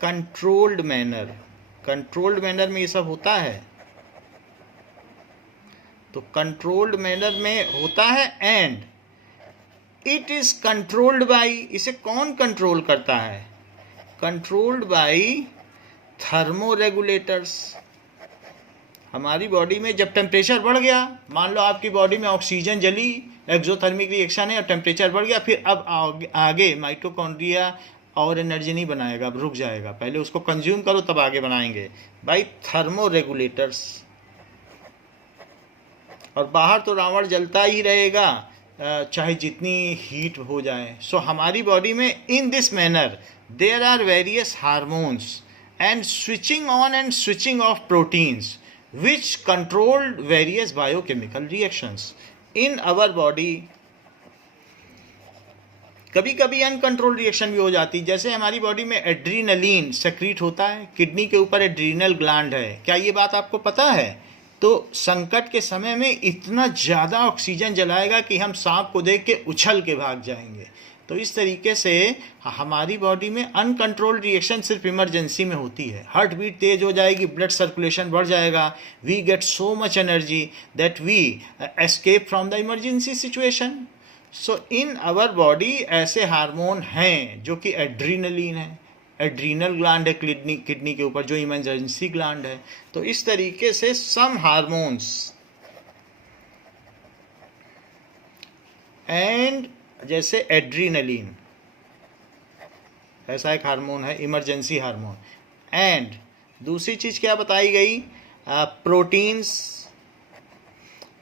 controlled manner। controlled manner में ये सब होता है, तो controlled manner में होता है। and it is controlled by, इसे कौन कंट्रोल करता है? Controlled by thermoregulators. हमारी बॉडी में जब टेम्परेचर बढ़ गया, मान लो आपकी बॉडी में ऑक्सीजन जली, एक्सोथर्मिक रिएक्शन है और टेम्परेचर बढ़ गया, फिर अब आगे माइटोकॉन्ड्रिया और एनर्जी नहीं बनाएगा, अब रुक जाएगा। पहले उसको कंज्यूम करो तब आगे बनाएंगे बाई थर्मोरेगुलेटर्स। और बाहर तो रावण जलता ही रहेगा चाहे जितनी हीट हो जाए। सो हमारी बॉडी में in this manner there are various hormones and switching on and switching off proteins which control various biochemical reactions in our body। कभी कभी अनकंट्रोल रिएक्शन भी हो जाती है। जैसे हमारी बॉडी में एड्रीनलिन सेक्रीट होता है, किडनी के ऊपर एड्रीनल ग्लैंड है, क्या ये बात आपको पता है? तो संकट के समय में इतना ज़्यादा ऑक्सीजन जलाएगा कि हम सांप को देख के उछल के भाग जाएंगे। तो इस तरीके से हमारी बॉडी में अनकंट्रोल्ड रिएक्शन सिर्फ इमरजेंसी में होती है। हार्ट बीट तेज हो जाएगी, ब्लड सर्कुलेशन बढ़ जाएगा, we get so much energy that we escape from the emergency situation. So in our body ऐसे हार्मोन हैं जो कि एड्रीनलिन है, एड्रीनल ग्लैंड है किडनी के ऊपर जो इमरजेंसी ग्लैंड है। तो इस तरीके से सम हार्मोन्स एंड जैसे एड्रीनलिन ऐसा एक हार्मोन है, इमरजेंसी हार्मोन। एंड दूसरी चीज़ क्या बताई गई? प्रोटीन्स।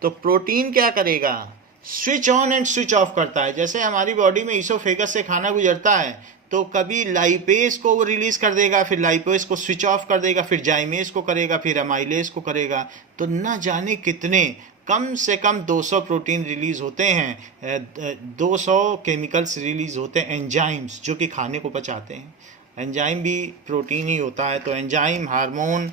तो प्रोटीन क्या करेगा? Switch on and switch off करता है। जैसे हमारी बॉडी में ईसोफेगस से खाना गुजरता है तो कभी लाइपेज को वो रिलीज़ कर देगा, फिर लाइपेज को स्विच ऑफ कर देगा, फिर जाइमेज को करेगा, फिर अमाइलेज को करेगा। तो न जाने कितने, कम से कम 200 प्रोटीन रिलीज़ होते हैं, 200 केमिकल्स रिलीज़ होते हैं, एंजाइम्स जो कि खाने को पचाते हैं। एंजाइम भी प्रोटीन ही होता है। तो एंजाइम, हार्मोन,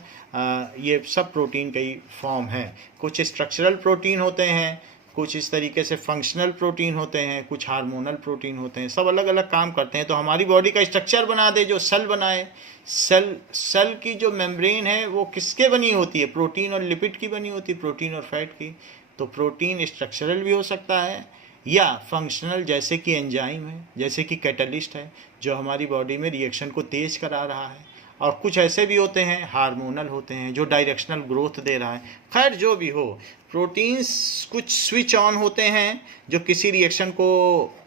ये सब प्रोटीन का ही फॉर्म है। कुछ स्ट्रक्चरल प्रोटीन होते हैं, कुछ इस तरीके से फंक्शनल प्रोटीन होते हैं, कुछ हार्मोनल प्रोटीन होते हैं, सब अलग अलग काम करते हैं। तो हमारी बॉडी का स्ट्रक्चर बना दे जो सेल बनाए। सेल की जो मेम्ब्रेन है वो किसके बनी होती है? प्रोटीन और लिपिड की बनी होती है, प्रोटीन और फैट की। तो प्रोटीन स्ट्रक्चरल भी हो सकता है या फंक्शनल, जैसे कि एंजाइम है, जैसे कि कैटलिस्ट है जो हमारी बॉडी में रिएक्शन को तेज करा रहा है। और कुछ ऐसे भी होते हैं हार्मोनल होते हैं जो डायरेक्शनल ग्रोथ दे रहा है। खैर जो भी हो, प्रोटीन्स कुछ स्विच ऑन होते हैं जो किसी रिएक्शन को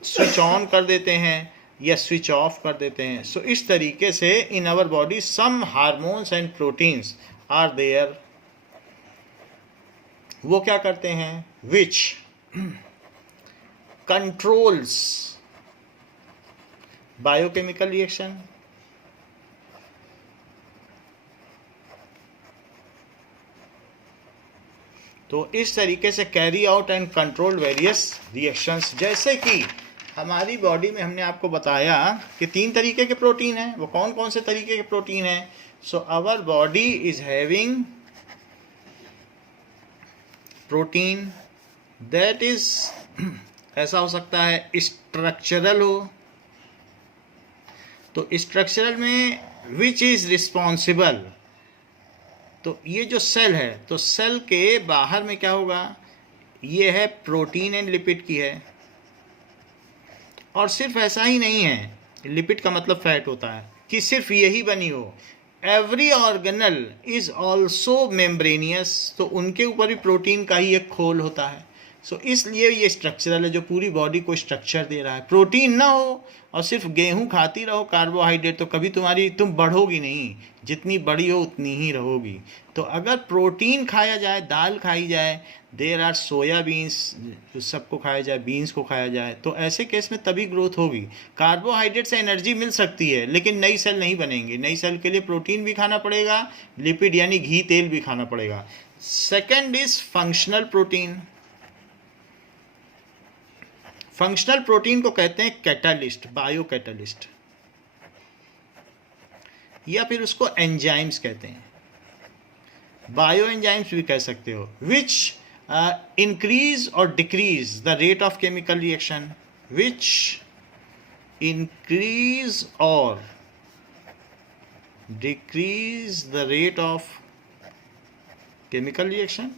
स्विच ऑन कर देते हैं या स्विच ऑफ कर देते हैं। सो इस तरीके से in our body some hormones and proteins are there. वो क्या करते हैं? Which controls biochemical reaction. तो इस तरीके से carry out and control various reactions. जैसे कि हमारी बॉडी में हमने आपको बताया कि 3 तरीके के प्रोटीन हैं। वो कौन कौन से तरीके के प्रोटीन हैं? So our body is having protein that is ऐसा हो सकता है स्ट्रक्चरल हो, तो स्ट्रक्चरल में विच इज रिस्पॉन्सिबल, तो ये जो सेल है, तो सेल के बाहर में क्या होगा, ये है प्रोटीन एंड लिपिड की है। और सिर्फ ऐसा ही नहीं है, लिपिड का मतलब फैट होता है, कि सिर्फ यही बनी हो। Every organelle is also membranosus, तो उनके ऊपर भी प्रोटीन का ही एक खोल होता है। सो इसलिए ये स्ट्रक्चरल है, जो पूरी बॉडी को स्ट्रक्चर दे रहा है। प्रोटीन ना हो और सिर्फ गेहूं खाती रहो कार्बोहाइड्रेट, तो कभी तुम बढ़ोगी नहीं, जितनी बड़ी हो उतनी ही रहोगी। तो अगर प्रोटीन खाया जाए, दाल खाई जाए, देर आर सोयाबीन्स, सबको खाया जाए, बीन्स को खाया जाए, तो ऐसे केस में तभी ग्रोथ होगी। कार्बोहाइड्रेट से एनर्जी मिल सकती है लेकिन नई सेल नहीं बनेंगी। नई सेल के लिए प्रोटीन भी खाना पड़ेगा, लिपिड यानी घी तेल भी खाना पड़ेगा। Second is functional protein. Functional protein को कहते हैं कैटालिस्ट, बायो कैटालिस्ट, या फिर उसको एंजाइम्स कहते हैं, बायो एंजाइम्स भी कह सकते हो। विच इंक्रीज और decrease the rate of chemical reaction, which increase और decrease the rate of chemical reaction.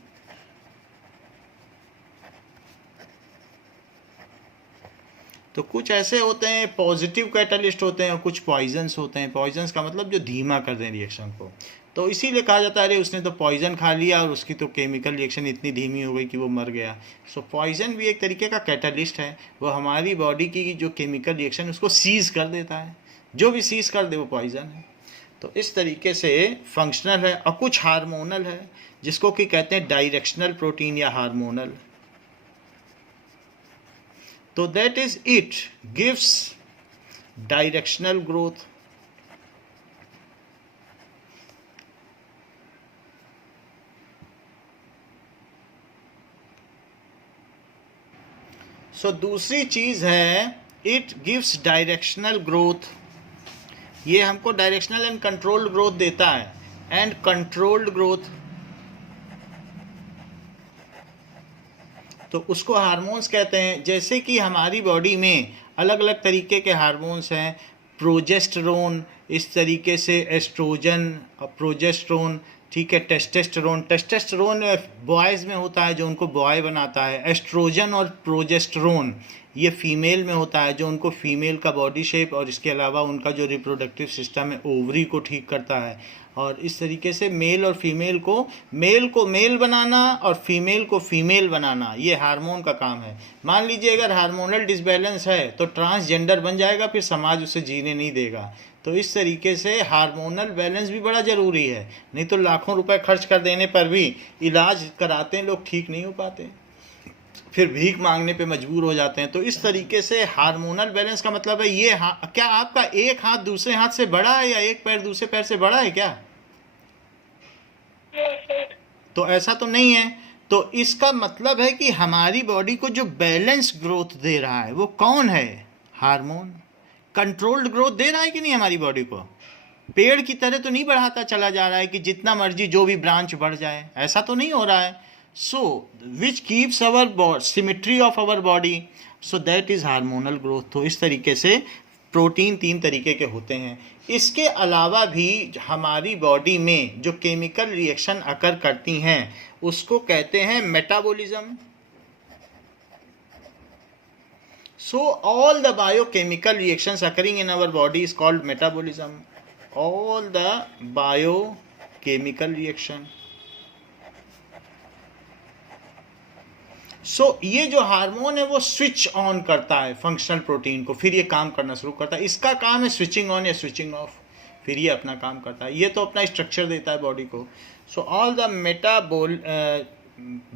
तो कुछ ऐसे होते हैं पॉजिटिव कैटलिस्ट होते हैं और कुछ पॉइजन्स होते हैं। पॉइजन्स का मतलब जो धीमा कर दें रिएक्शन को। तो इसीलिए कहा जाता है अरे उसने तो पॉइजन खा लिया और उसकी तो केमिकल रिएक्शन इतनी धीमी हो गई कि वो मर गया। सो पॉइजन भी एक तरीके का कैटलिस्ट है, वो हमारी बॉडी की जो केमिकल रिएक्शन उसको सीज कर देता है। जो भी सीज कर दे वो पॉइजन है। तो इस तरीके से फंक्शनल है। और कुछ हार्मोनल है जिसको कि कहते हैं डायरेक्शनल प्रोटीन या हार्मोनल। तो that is it gives directional growth. So दूसरी चीज है इट गिव्स डायरेक्शनल ग्रोथ। ये हमको डायरेक्शनल एंड कंट्रोल्ड ग्रोथ देता है। एंड कंट्रोल्ड ग्रोथ तो उसको हार्मोन्स कहते हैं। जैसे कि हमारी बॉडी में अलग अलग तरीके के हार्मोन्स हैं, प्रोजेस्टेरोन, इस तरीके से एस्ट्रोजन और प्रोजेस्टेरोन, ठीक है, टेस्टेस्टेरोन। टेस्टेस्टेरोन बॉयज़ में होता है जो उनको बॉय बनाता है। एस्ट्रोजन और प्रोजेस्टेरोन ये फीमेल में होता है जो उनको फीमेल का बॉडी शेप और इसके अलावा उनका जो रिप्रोडक्टिव सिस्टम है ओवरी को ठीक करता है। और इस तरीके से मेल और फीमेल को मेल बनाना और फीमेल को फीमेल बनाना ये हार्मोन का काम है। मान लीजिए अगर हार्मोनल डिसबैलेंस है तो ट्रांसजेंडर बन जाएगा, फिर समाज उसे जीने नहीं देगा। तो इस तरीके से हार्मोनल बैलेंस भी बड़ा ज़रूरी है, नहीं तो लाखों रुपए खर्च कर देने पर भी इलाज कराते हैं लोग, ठीक नहीं हो पाते, फिर भीख मांगने पे मजबूर हो जाते हैं। तो इस तरीके से हार्मोनल बैलेंस का मतलब है ये क्या आपका एक हाथ दूसरे हाथ से बड़ा है या एक पैर दूसरे पैर से बड़ा है क्या? तो ऐसा तो नहीं है। तो इसका मतलब है कि हमारी बॉडी को जो बैलेंस ग्रोथ दे रहा है वो कौन है? हार्मोन। कंट्रोल्ड ग्रोथ दे रहा है कि नहीं हमारी बॉडी को? पेड़ की तरह तो नहीं बढ़ाता चला जा रहा है कि जितना मर्जी जो भी ब्रांच बढ़ जाए, ऐसा तो नहीं हो रहा है। So which keeps our symmetry of our body, so that is hormonal growth. तो इस तरीके से प्रोटीन 3 तरीके के होते हैं। इसके अलावा भी हमारी बॉडी में जो केमिकल रिएक्शन अकर करती हैं उसको कहते हैं metabolism. So all the biochemical reactions occurring in our body is called metabolism. All the biochemical reaction. So ये जो हार्मोन है वो स्विच ऑन करता है फंक्शनल प्रोटीन को, फिर ये काम करना शुरू करता है। इसका काम है स्विचिंग ऑन या स्विचिंग ऑफ, फिर ये अपना काम करता है। ये तो अपना स्ट्रक्चर देता है बॉडी को। So all the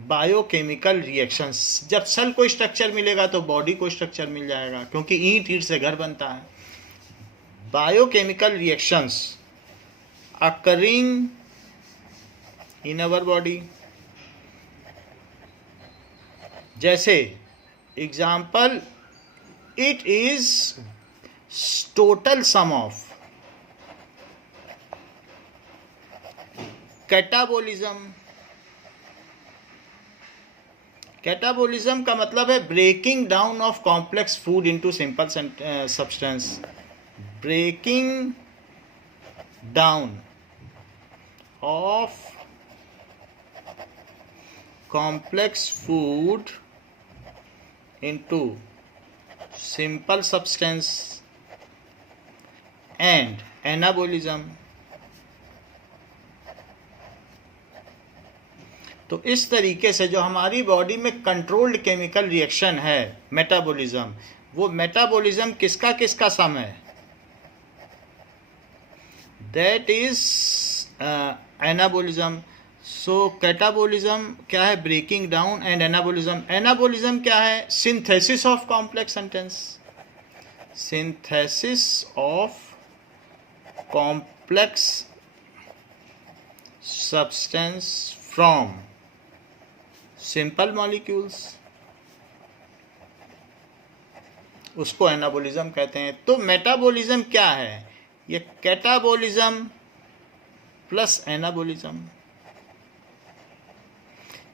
biochemical reactions, जब सेल को स्ट्रक्चर मिलेगा तो बॉडी को स्ट्रक्चर मिल जाएगा, क्योंकि ईंट ईंट से घर बनता है। Biochemical reactions occurring in our body. जैसे example, it is total sum of catabolism. Catabolism का मतलब है breaking down of complex food into simple substance. Breaking down of complex food into simple substance and anabolism। तो इस तरीके से जो हमारी बॉडी में कंट्रोल्ड केमिकल रिएक्शन है मेटाबॉलिज्म, वो मेटाबॉलिज्म किसका किसका सम है? That is anabolism. So catabolism क्या है? Breaking down. And anabolism, anabolism क्या है? Synthesis of complex sentence. Synthesis of complex substance from simple molecules, उसको एनाबोलिज्म कहते हैं। तो मेटाबोलिज्म क्या है? ये कैटाबोलिज्म प्लस एनाबोलिज्म।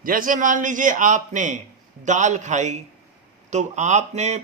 जैसे मान लीजिए आपने दाल खाई, तो आपने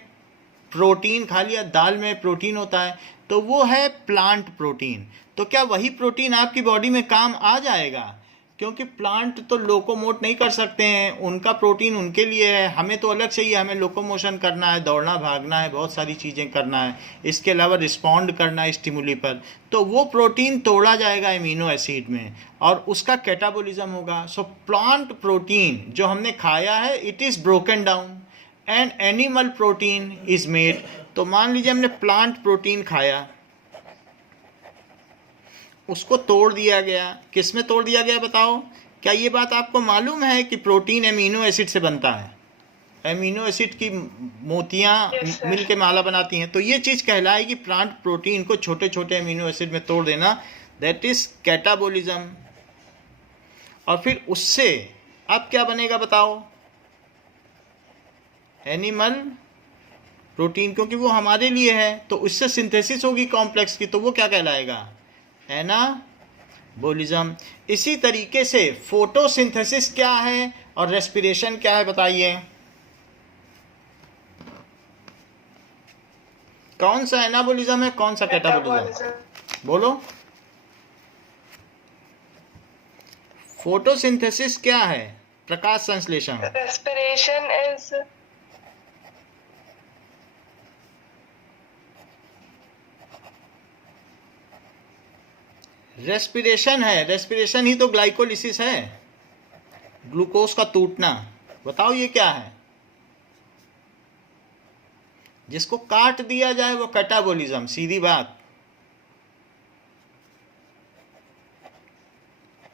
प्रोटीन खा लिया। दाल में प्रोटीन होता है, तो वो है प्लांट प्रोटीन। तो क्या वही प्रोटीन आपकी बॉडी में काम आ जाएगा? क्योंकि प्लांट तो लोकोमोट नहीं कर सकते हैं, उनका प्रोटीन उनके लिए है, हमें तो अलग चाहिए। हमें लोकोमोशन करना है, दौड़ना भागना है, बहुत सारी चीज़ें करना है, इसके अलावा रिस्पॉन्ड करना है स्टिमुली पर। तो वो प्रोटीन तोड़ा जाएगा एमिनो एसिड में और उसका कैटाबोलिज्म होगा। सो प्लांट प्रोटीन जो हमने खाया है, it is broken down and animal protein is made. तो मान लीजिए हमने प्लांट प्रोटीन खाया, उसको तोड़ दिया गया। किस में तोड़ दिया गया बताओ? क्या ये बात आपको मालूम है कि प्रोटीन एमिनो एसिड से बनता है? एमिनो एसिड की मोतियाँ मिल के माला बनाती हैं। तो ये चीज़ कहलाएगी प्लांट प्रोटीन को छोटे छोटे एमिनो एसिड में तोड़ देना, दैट इज कैटाबोलिज्म। और फिर उससे अब क्या बनेगा बताओ? एनिमल प्रोटीन, क्योंकि वो हमारे लिए है, तो उससे सिंथेसिस होगी कॉम्प्लेक्स की, तो वो क्या कहलाएगा? एनाबोलिज्म। इसी तरीके से फोटोसिंथेसिस क्या है और रेस्पिरेशन क्या है बताइए? कौन सा एनाबोलिज्म है, कौन सा कैटाबोलिज्म? बोलो। फोटोसिंथेसिस क्या है? प्रकाश संश्लेषण। रेस्पिरेशन इज रेस्पिरेशन है। रेस्पिरेशन ही तो ग्लाइकोलिसिस है, ग्लूकोज का टूटना। बताओ ये क्या है? जिसको काट दिया जाए वो कैटाबोलिज्म, सीधी बात।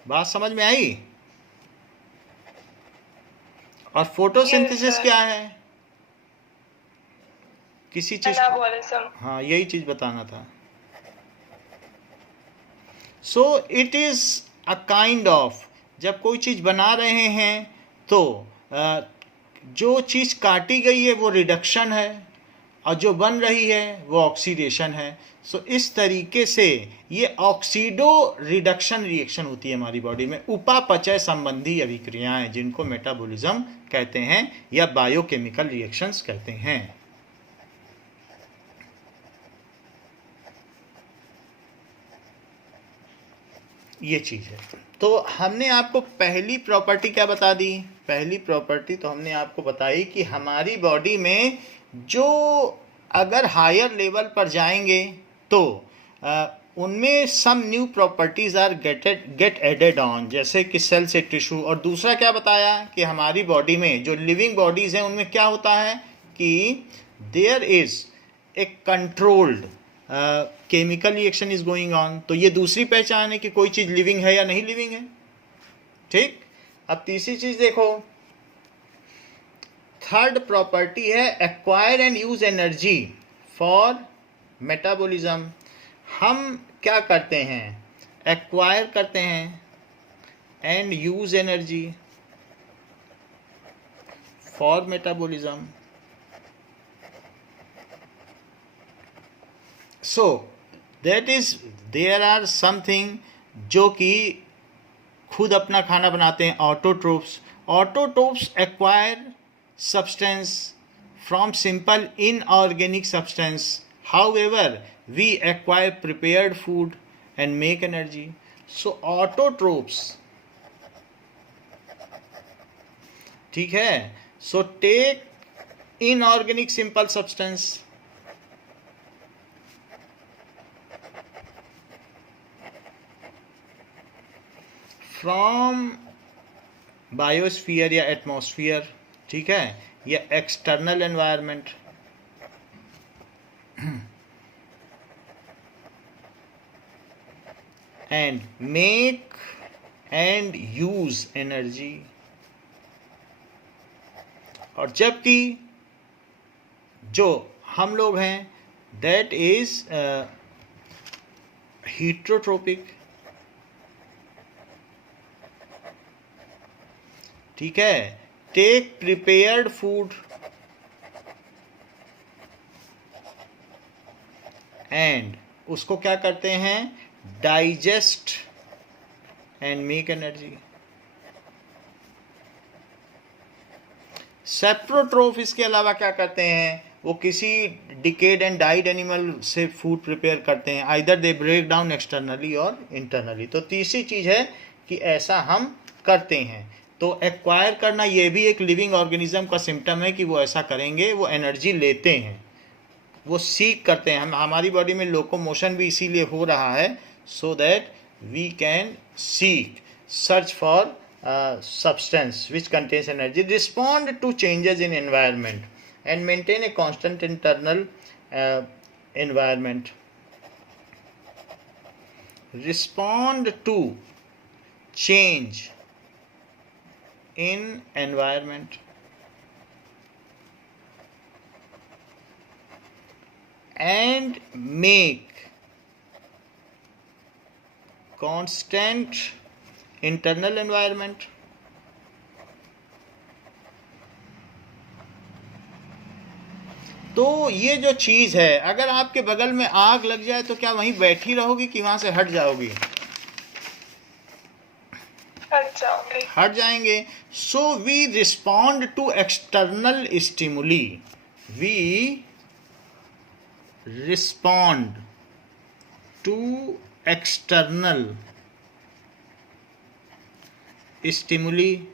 बात समझ में आई? और फोटोसिंथेसिस क्या है? किसी चीज, हाँ यही चीज बताना था। सो it is a kind of, जब कोई चीज बना रहे हैं तो जो चीज काटी गई है वो रिडक्शन है और जो बन रही है वो ऑक्सीडेशन है। सो इस तरीके से ये ऑक्सीडो रिडक्शन रिएक्शन होती है हमारी बॉडी में। उपापचय संबंधी अभिक्रियाएं जिनको मेटाबॉलिज्म कहते हैं या बायोकेमिकल रिएक्शंस कहते हैं। ये चीज़ है। तो हमने आपको पहली प्रॉपर्टी क्या बता दी? पहली प्रॉपर्टी तो हमने आपको बताई कि हमारी बॉडी में जो अगर हायर लेवल पर जाएंगे तो उनमें some new properties are get added on, जैसे कि सेल से टिश्यू। और दूसरा क्या बताया कि हमारी बॉडी में जो लिविंग बॉडीज हैं उनमें क्या होता है कि there is a controlled chemical reaction is going on. तो ये दूसरी पहचान है कि कोई चीज़ लिविंग है या नहीं लिविंग है। ठीक। अब तीसरी चीज़ देखो, थर्ड प्रॉपर्टी है acquire and use energy for metabolism. हम क्या करते हैं, एक्वायर करते हैं and use energy for metabolism. So that is, there are something जो कि खुद अपना खाना बनाते हैं, autotrophs. Autotrophs acquire substance from simple inorganic substance. However, we acquire prepared food and make energy. So autotrophs, ठीक है. So take inorganic simple substance from biosphere या एटमॉस्फेयर, ठीक है, या external environment, and make and use energy. और जबकि जो हम लोग हैं दैट इज हीट्रोट्रोपिक, ठीक है. टेक प्रिपेयर्ड फूड एंड उसको क्या करते हैं, digest and make energy. Saprotroph इसके अलावा क्या करते हैं, वो किसी डिकेड एंड डाइड एनिमल से फूड प्रिपेयर करते हैं, either they break down externally और इंटरनली. तो तीसरी चीज है कि ऐसा हम करते हैं. तो एक्वायर करना ये भी एक लिविंग ऑर्गेनिज्म का सिम्टम है कि वो ऐसा करेंगे, वो एनर्जी लेते हैं, वो सीक करते हैं. हमारी बॉडी में लोकोमोशन भी इसीलिए हो रहा है, so that we can seek, search for substance which contains energy, respond to changes in environment and maintain a constant internal environment. Respond to change in environment and make constant internal environment. तो ये जो चीज है, अगर आपके बगल में आग लग जाए तो क्या वहीं बैठी रहोगी कि वहां से हट जाओगी? हट जाएंगे. So we respond to external stimuli, we respond to external stimuli.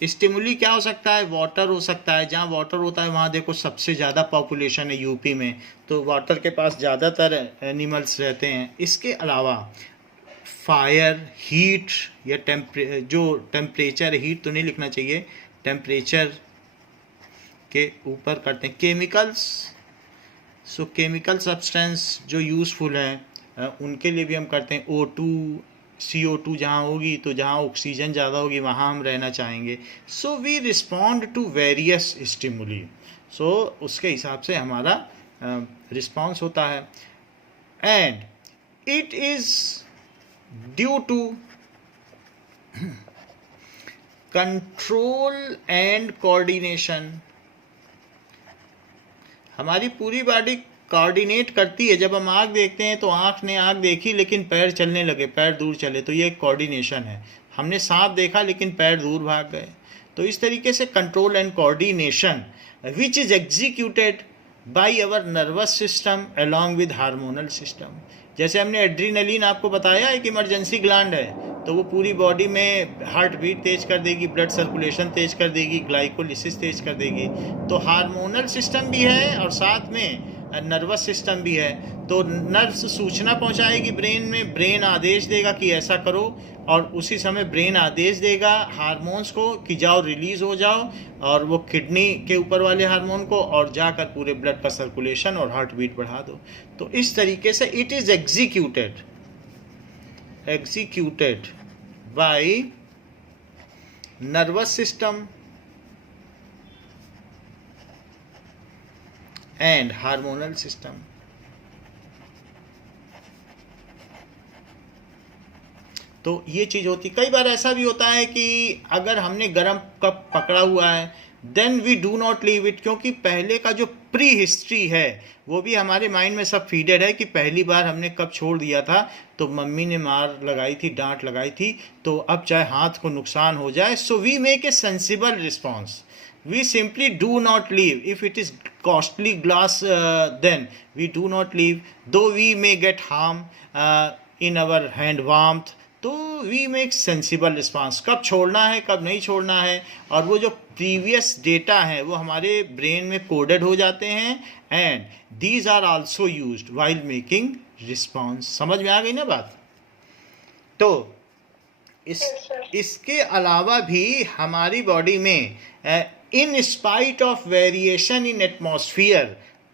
Stimuli क्या हो सकता है, वाटर हो सकता है. जहाँ वाटर होता है वहाँ देखो सबसे ज़्यादा पॉपुलेशन है यूपी में, तो वाटर के पास ज़्यादातर एनिमल्स रहते हैं. इसके अलावा फायर, हीट या जो टेम्परेचर, हीट तो नहीं लिखना चाहिए, टेम्परेचर के ऊपर करते हैं. केमिकल्स, सो केमिकल सब्सटेंस जो यूज़फुल हैं उनके लिए भी हम करते हैं. O2, CO2 जहाँ होगी तो जहाँ ऑक्सीजन ज़्यादा होगी वहाँ हम रहना चाहेंगे. So we respond to various stimuli. So उसके हिसाब से हमारा रिस्पॉन्स होता है. And it is due to control and coordination. हमारी पूरी बॉडी कोऑर्डिनेट करती है. जब हम आँख देखते हैं तो आँख ने आँख देखी लेकिन पैर चलने लगे, पैर दूर चले, तो ये एक कोऑर्डिनेशन है. हमने सांप देखा लेकिन पैर दूर भाग गए. तो इस तरीके से control and coordination which is executed by our nervous system along with hormonal system. जैसे हमने एड्रीनलिन आपको बताया एक इमरजेंसी ग्लैंड है, तो वो पूरी बॉडी में हार्ट बीट तेज कर देगी, ब्लड सर्कुलेशन तेज कर देगी, ग्लाइकोलिसिस तेज कर देगी. तो हार्मोनल सिस्टम भी है और साथ में नर्वस सिस्टम भी है. तो नर्व्स सूचना पहुंचाएगी ब्रेन में, ब्रेन आदेश देगा कि ऐसा करो, और उसी समय ब्रेन आदेश देगा हार्मोन्स को कि जाओ रिलीज हो जाओ, और वो किडनी के ऊपर वाले हार्मोन को, और जाकर पूरे ब्लड का सर्कुलेशन और हार्ट बीट बढ़ा दो. तो इस तरीके से it is executed bye nervous system and hormonal system. तो ये चीज़ होती। कई बार ऐसा भी होता है कि अगर हमने गर्म कप पकड़ा हुआ है, then we do not leave it, क्योंकि पहले का जो प्री हिस्ट्री है वो भी हमारे माइंड में सब फीडेड है कि पहली बार हमने कप छोड़ दिया था तो मम्मी ने मार लगाई थी, डांट लगाई थी, तो अब चाहे हाथ को नुकसान हो जाए, so we make a sensible response, we simply do not leave. If it is costly glass, then we do not leave, though we may get harm in our hand warmth, तो वी मेक सेंसिबल रिस्पॉन्स। कब छोड़ना है कब नहीं छोड़ना है, और वो जो प्रीवियस डेटा है वो हमारे ब्रेन में कोडेड हो जाते हैं, and these are also used while making response. समझ में आ गई ना बात? तो इसके अलावा भी हमारी बॉडी में in spite of variation in atmosphere,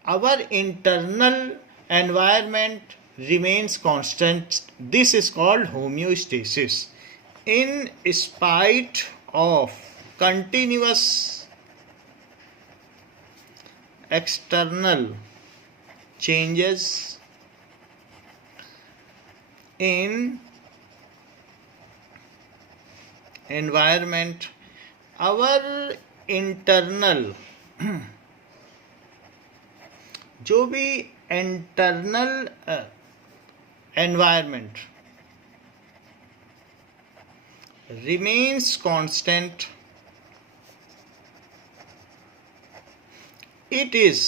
our internal environment remains constant. This is called homeostasis. In spite of continuous external changes in environment, our internal जो भी internal environment remains constant, it is,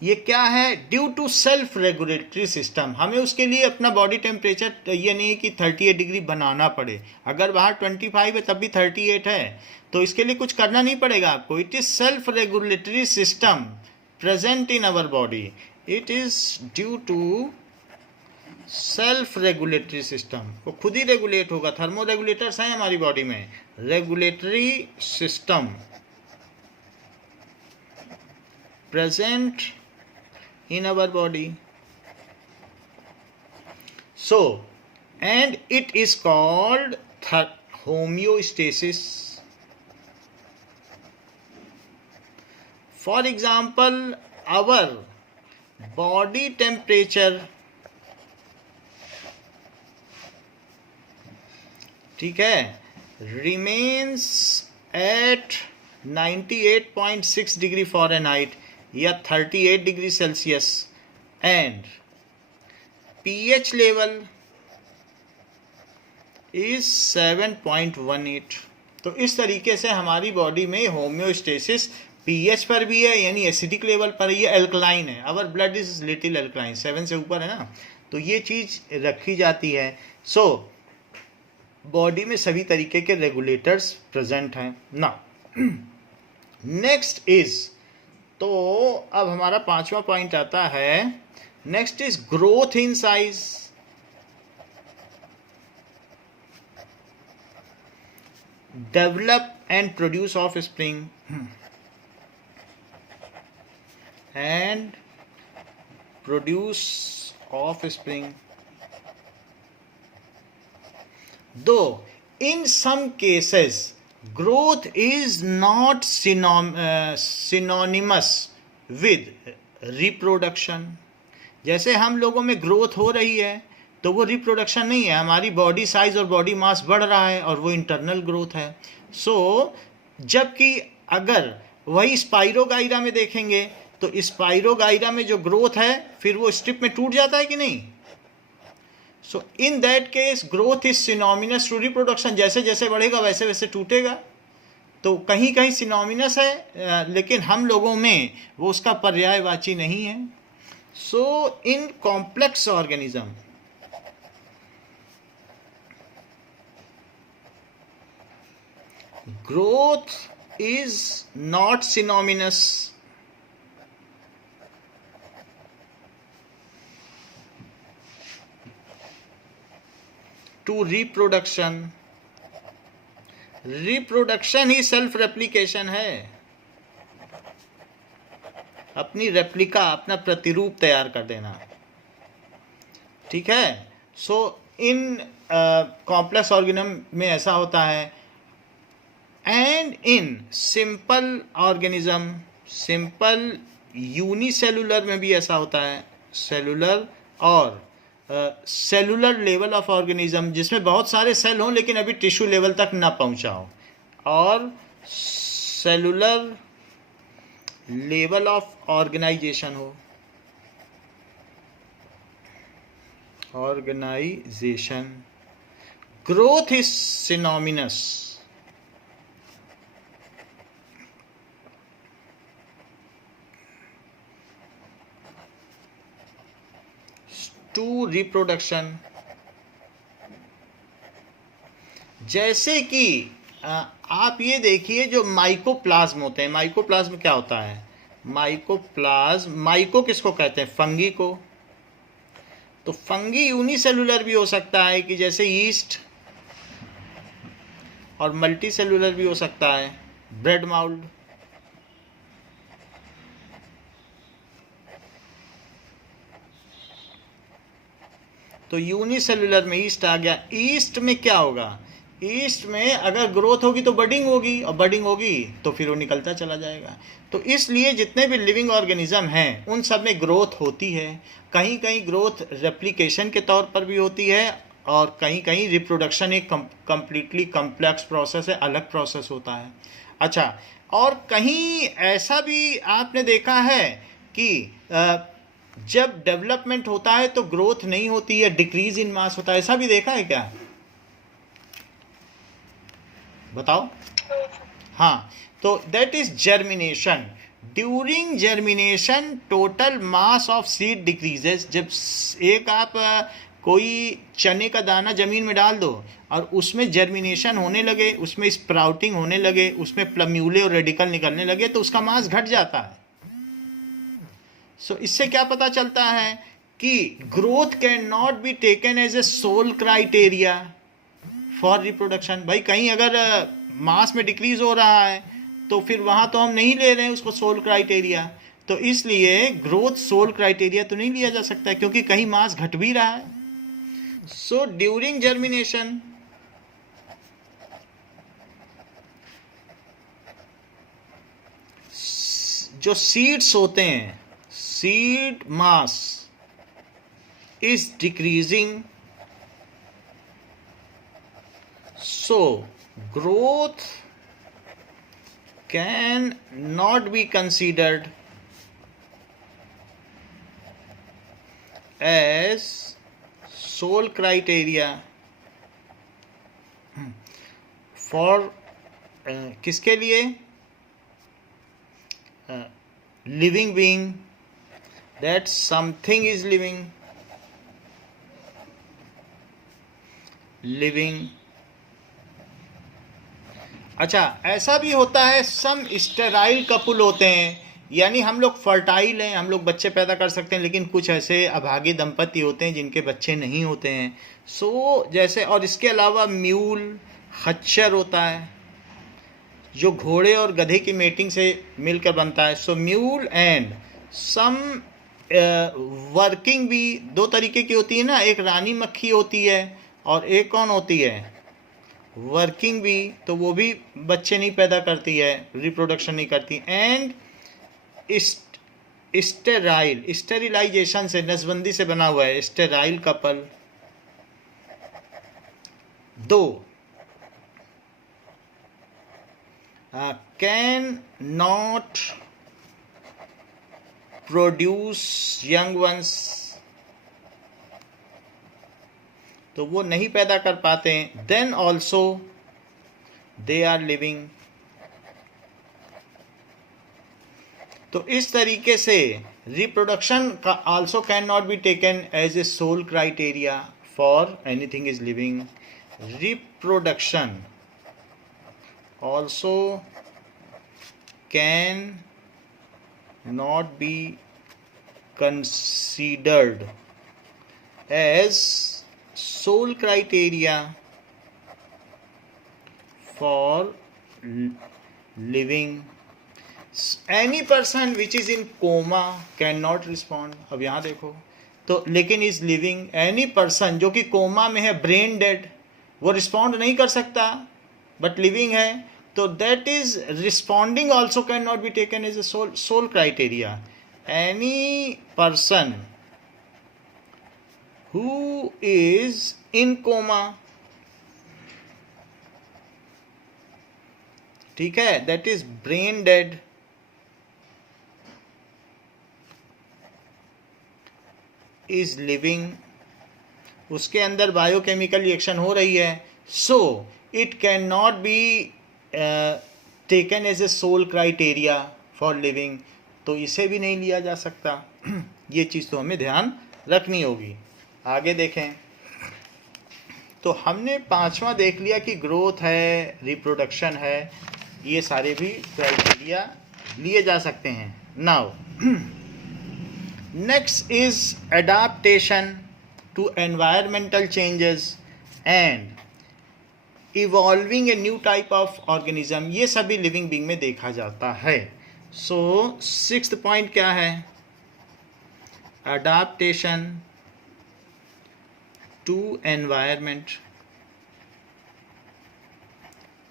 ये क्या है? Due to self regulatory system. हमें उसके लिए अपना body temperature ये नहीं कि 38 डिग्री बनाना पड़े, अगर बाहर 25 है तब भी 38 है, तो इसके लिए कुछ करना नहीं पड़ेगा आपको। It is self regulatory system present in our body, it is due to self regulatory system, वो खुद ही रेगुलेट होगा। थर्मो रेगुलेटर्स हैं हमारी बॉडी में, regulatory system present in our body. So, and it is called homeostasis. For example, our body temperature, ठीक है, remains at 98.6 degree Fahrenheit या 38 degree Celsius, and pH level is 7.18। तो इस तरीके से हमारी बॉडी में होम्योस्टेसिस pH पर भी है, यानी एसिडिक लेवल पर, ये एल्कलाइन है, our blood is little alkaline, 7 से ऊपर है ना, तो ये चीज़ रखी जाती है। सो बॉडी में सभी तरीके के रेगुलेटर्स प्रेजेंट हैं ना। नेक्स्ट इज, तो अब हमारा 5वां पॉइंट आता है, next is growth in size. Develop and produce of spring and produce of spring, दो in some cases growth is not synonymous with reproduction। जैसे हम लोगों में ग्रोथ हो रही है तो वो रिप्रोडक्शन नहीं है, हमारी बॉडी साइज और बॉडी मास बढ़ रहा है और वो इंटरनल ग्रोथ है। जबकि अगर वही स्पाइरोगाइरा में देखेंगे तो स्पाइरोगाइरा में जो ग्रोथ है फिर वो स्ट्रिप में टूट जाता है कि नहीं। So in that case growth is synonymous to reproduction, जैसे जैसे बढ़ेगा वैसे वैसे टूटेगा। तो कहीं कहीं सिनोमिनस है, लेकिन हम लोगों में वो उसका पर्यायवाची नहीं है। So in complex organism growth is not synonymous to reproduction. Reproduction ही सेल्फ रेप्लिकेशन है, अपनी रेप्लिका, अपना प्रतिरूप तैयार कर देना, ठीक है। सो इन कॉम्प्लेक्स ऑर्गेनिज्म में ऐसा होता है, and in simple organism, simple unicellular में भी ऐसा होता है, सेलुलर और सेलुलर लेवल ऑफ ऑर्गेनिज्म, जिसमें बहुत सारे सेल हों लेकिन अभी टिश्यू लेवल तक ना पहुंचा हो, और सेलुलर लेवल ऑफ ऑर्गेनाइजेशन हो, organization. Growth is synonymous to reproduction. जैसे कि आप ये देखिए, जो माइकोप्लाज्म होते हैं, माइकोप्लाज्म क्या होता है? माइकोप्लाज्म, माइको किसको कहते हैं? फंगी को। तो फंगी यूनिसेलुलर भी हो सकता है कि जैसे ईस्ट, और मल्टी सेलुलर भी हो सकता है, ब्रेड माउल्ड। तो यूनिसेलुलर में ईस्ट आ गया। ईस्ट में क्या होगा? ईस्ट में अगर ग्रोथ होगी तो बडिंग होगी, और बडिंग होगी तो फिर वो निकलता चला जाएगा। तो इसलिए जितने भी लिविंग ऑर्गेनिज्म हैं उन सब में ग्रोथ होती है। कहीं कहीं ग्रोथ रेप्लिकेशन के तौर पर भी होती है, और कहीं कहीं रिप्रोडक्शन एक कंप्लीटली कॉम्प्लेक्स प्रोसेस है, अलग प्रोसेस होता है। अच्छा, और कहीं ऐसा भी आपने देखा है कि जब डेवलपमेंट होता है तो ग्रोथ नहीं होती है, डिक्रीज इन मास होता है, ऐसा भी देखा है क्या? बताओ। हाँ, तो that is germination. During germination total mass of seed decreases. जब एक आप कोई चने का दाना जमीन में डाल दो और उसमें जर्मिनेशन होने लगे, उसमें स्प्राउटिंग होने लगे, उसमें प्लम्यूले और रेडिकल निकलने लगे, तो उसका मास घट जाता है। इससे क्या पता चलता है कि growth can not be taken as a sole criteria for reproduction. भाई कहीं अगर मास में डिक्रीज हो रहा है तो फिर वहां तो हम नहीं ले रहे हैं उसको सोल क्राइटेरिया, तो इसलिए ग्रोथ सोल क्राइटेरिया तो नहीं लिया जा सकता, क्योंकि कहीं मास घट भी रहा है। सो ड्यूरिंग जर्मिनेशन जो सीड्स होते हैं, seed mass is decreasing, so growth can not be considered as sole criteria for किसके लिए? living being, that something is living. अच्छा, ऐसा भी होता है, सम स्टेराइल कपुल होते हैं, यानी हम लोग फर्टाइल हैं, हम लोग बच्चे पैदा कर सकते हैं, लेकिन कुछ ऐसे अभागे दंपति होते हैं जिनके बच्चे नहीं होते हैं। जैसे, और इसके अलावा म्यूल, खच्चर होता है जो घोड़े और गधे की मेटिंग से मिलकर बनता है। म्यूल एंड सम वर्किंग भी दो तरीके की होती है ना, एक रानी मक्खी होती है और एक कौन होती है? वर्किंग भी, तो वो भी बच्चे नहीं पैदा करती है, रिप्रोडक्शन नहीं करती। एंड स्टेराइल, स्टेरिलाइजेशन से, नसबंदी से बना हुआ है, sterile couple. Two can not produce young ones, तो वो नहीं पैदा कर पाते हैं। Then also they are living. तो इस तरीके से रिप्रोडक्शन का also can not be taken as a sole criteria for anything is living. Reproduction also can not be considered as sole criteria for living. Any person which is in coma cannot respond. अब यहाँ देखो तो, लेकिन is living. Any person जो कि coma में है, brain dead, वो रिस्पॉन्ड नहीं कर सकता बट लिविंग है, तो that is responding also can not be taken as a sole criteria. Any person who is in coma. ठीक है, that is brain dead. is living, उसके अंदर बायोकेमिकल रिएक्शन हो रही है. So it can not be taken as a sole criteria for living. तो इसे भी नहीं लिया जा सकता. ये चीज़ तो हमें ध्यान रखनी होगी. आगे देखें तो हमने पांचवा देख लिया कि ग्रोथ है, रिप्रोडक्शन है, ये सारे भी क्राइटेरिया लिए जा सकते हैं. Now next is adaptation to environmental changes and evolving a new type of organism. ये सभी लिविंग बीइंग में देखा जाता है. सो सिक्स्थ पॉइंट क्या है? adaptation to environment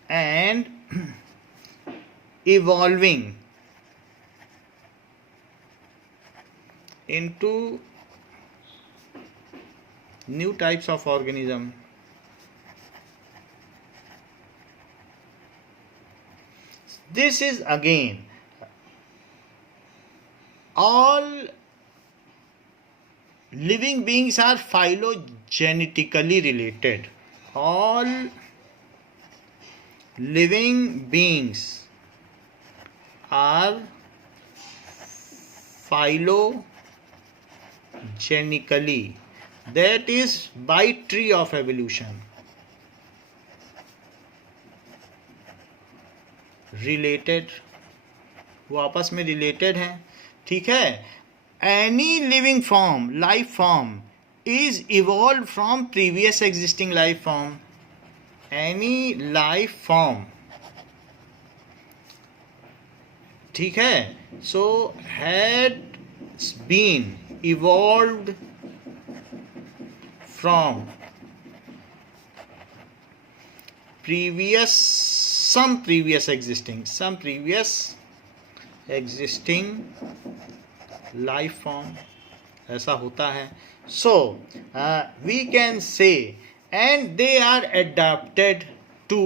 and evolving into new types of organism. This is again all living beings are phylogenetically related. All living beings are phylogenetically, that is by tree of evolution, related. वो आपस में related हैं. ठीक है. Any living form, life form is evolve from previous existing life form. Any life form, ठीक है. So had been evolved from previous some previous existing life form. ऐसा होता है. So we can say and they are adapted to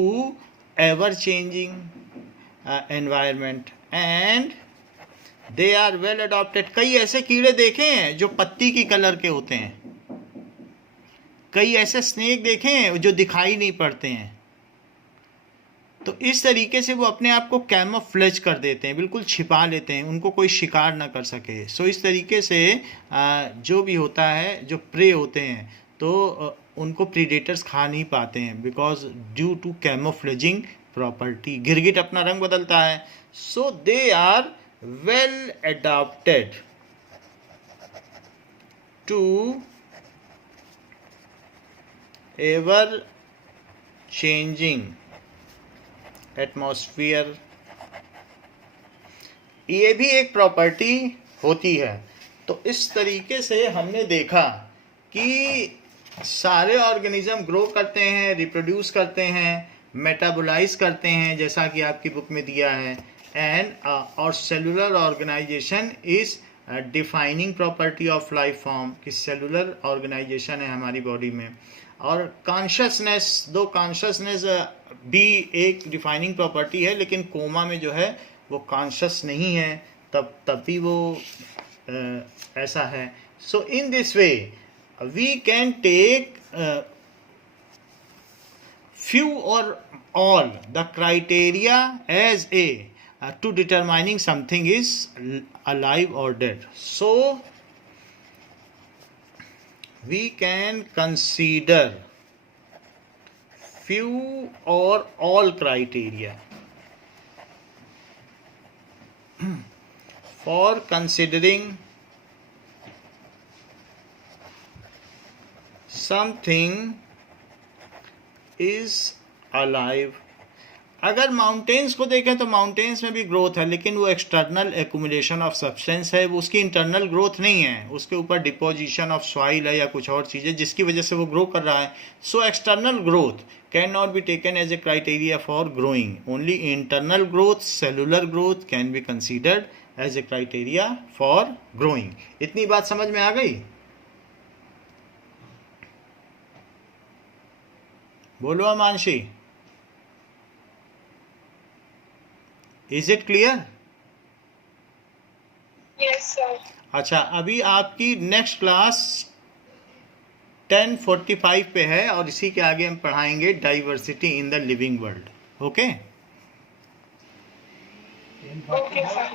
ever changing environment and they are well adapted. कई ऐसे कीड़े देखे हैं जो पत्ती की कलर के होते हैं. कई ऐसे स्नेक देखे हैं जो दिखाई नहीं पड़ते हैं. तो इस तरीके से वो अपने आप को कैमोफ्लेज कर देते हैं, बिल्कुल छिपा लेते हैं, उनको कोई शिकार ना कर सके. सो इस तरीके से जो भी होता है, जो प्रे होते हैं, तो उनको प्रीडेटर्स खा नहीं पाते हैं because due to camouflaging property. गिरगिट अपना रंग बदलता है. So they are well adopted to ever changing atmosphere. ये भी एक प्रॉपर्टी होती है. तो इस तरीके से हमने देखा कि सारे ऑर्गेनिज्म ग्रो करते हैं, रिप्रोड्यूस करते हैं, मेटाबोलाइज करते हैं, जैसा कि आपकी बुक में दिया है. एंड और cellular organisation is defining property of life form. कि सेलुलर ऑर्गेनाइजेशन है हमारी बॉडी में. और कॉन्शसनेस, दो कॉन्शसनेस भी एक डिफाइनिंग प्रॉपर्टी है, लेकिन कोमा में जो है वो कॉन्शस नहीं है, तब भी वो ऐसा है. So in this way we can take few or all the criteria as a to determining something is alive or dead. So we can consider few or all criteria for considering something is alive. अगर mountains को देखें तो mountains में भी growth है, लेकिन वो external accumulation of substance है, वो उसकी इंटरनल ग्रोथ नहीं है. उसके ऊपर डिपोजिशन ऑफ सॉइल है या कुछ और चीज़ें जिसकी वजह से वो ग्रो कर रहा है. So external growth can not be taken as a criteria for growing. Only internal growth, cellular growth can be considered as a criteria for growing. इतनी बात समझ में आ गई? बोलो Amanshi, is it clear? yes sir. अच्छा, अभी आपकी नेक्स्ट क्लास 10:45 पे है और इसी के आगे हम पढ़ाएंगे diversity in the living world. Okay Okay sir.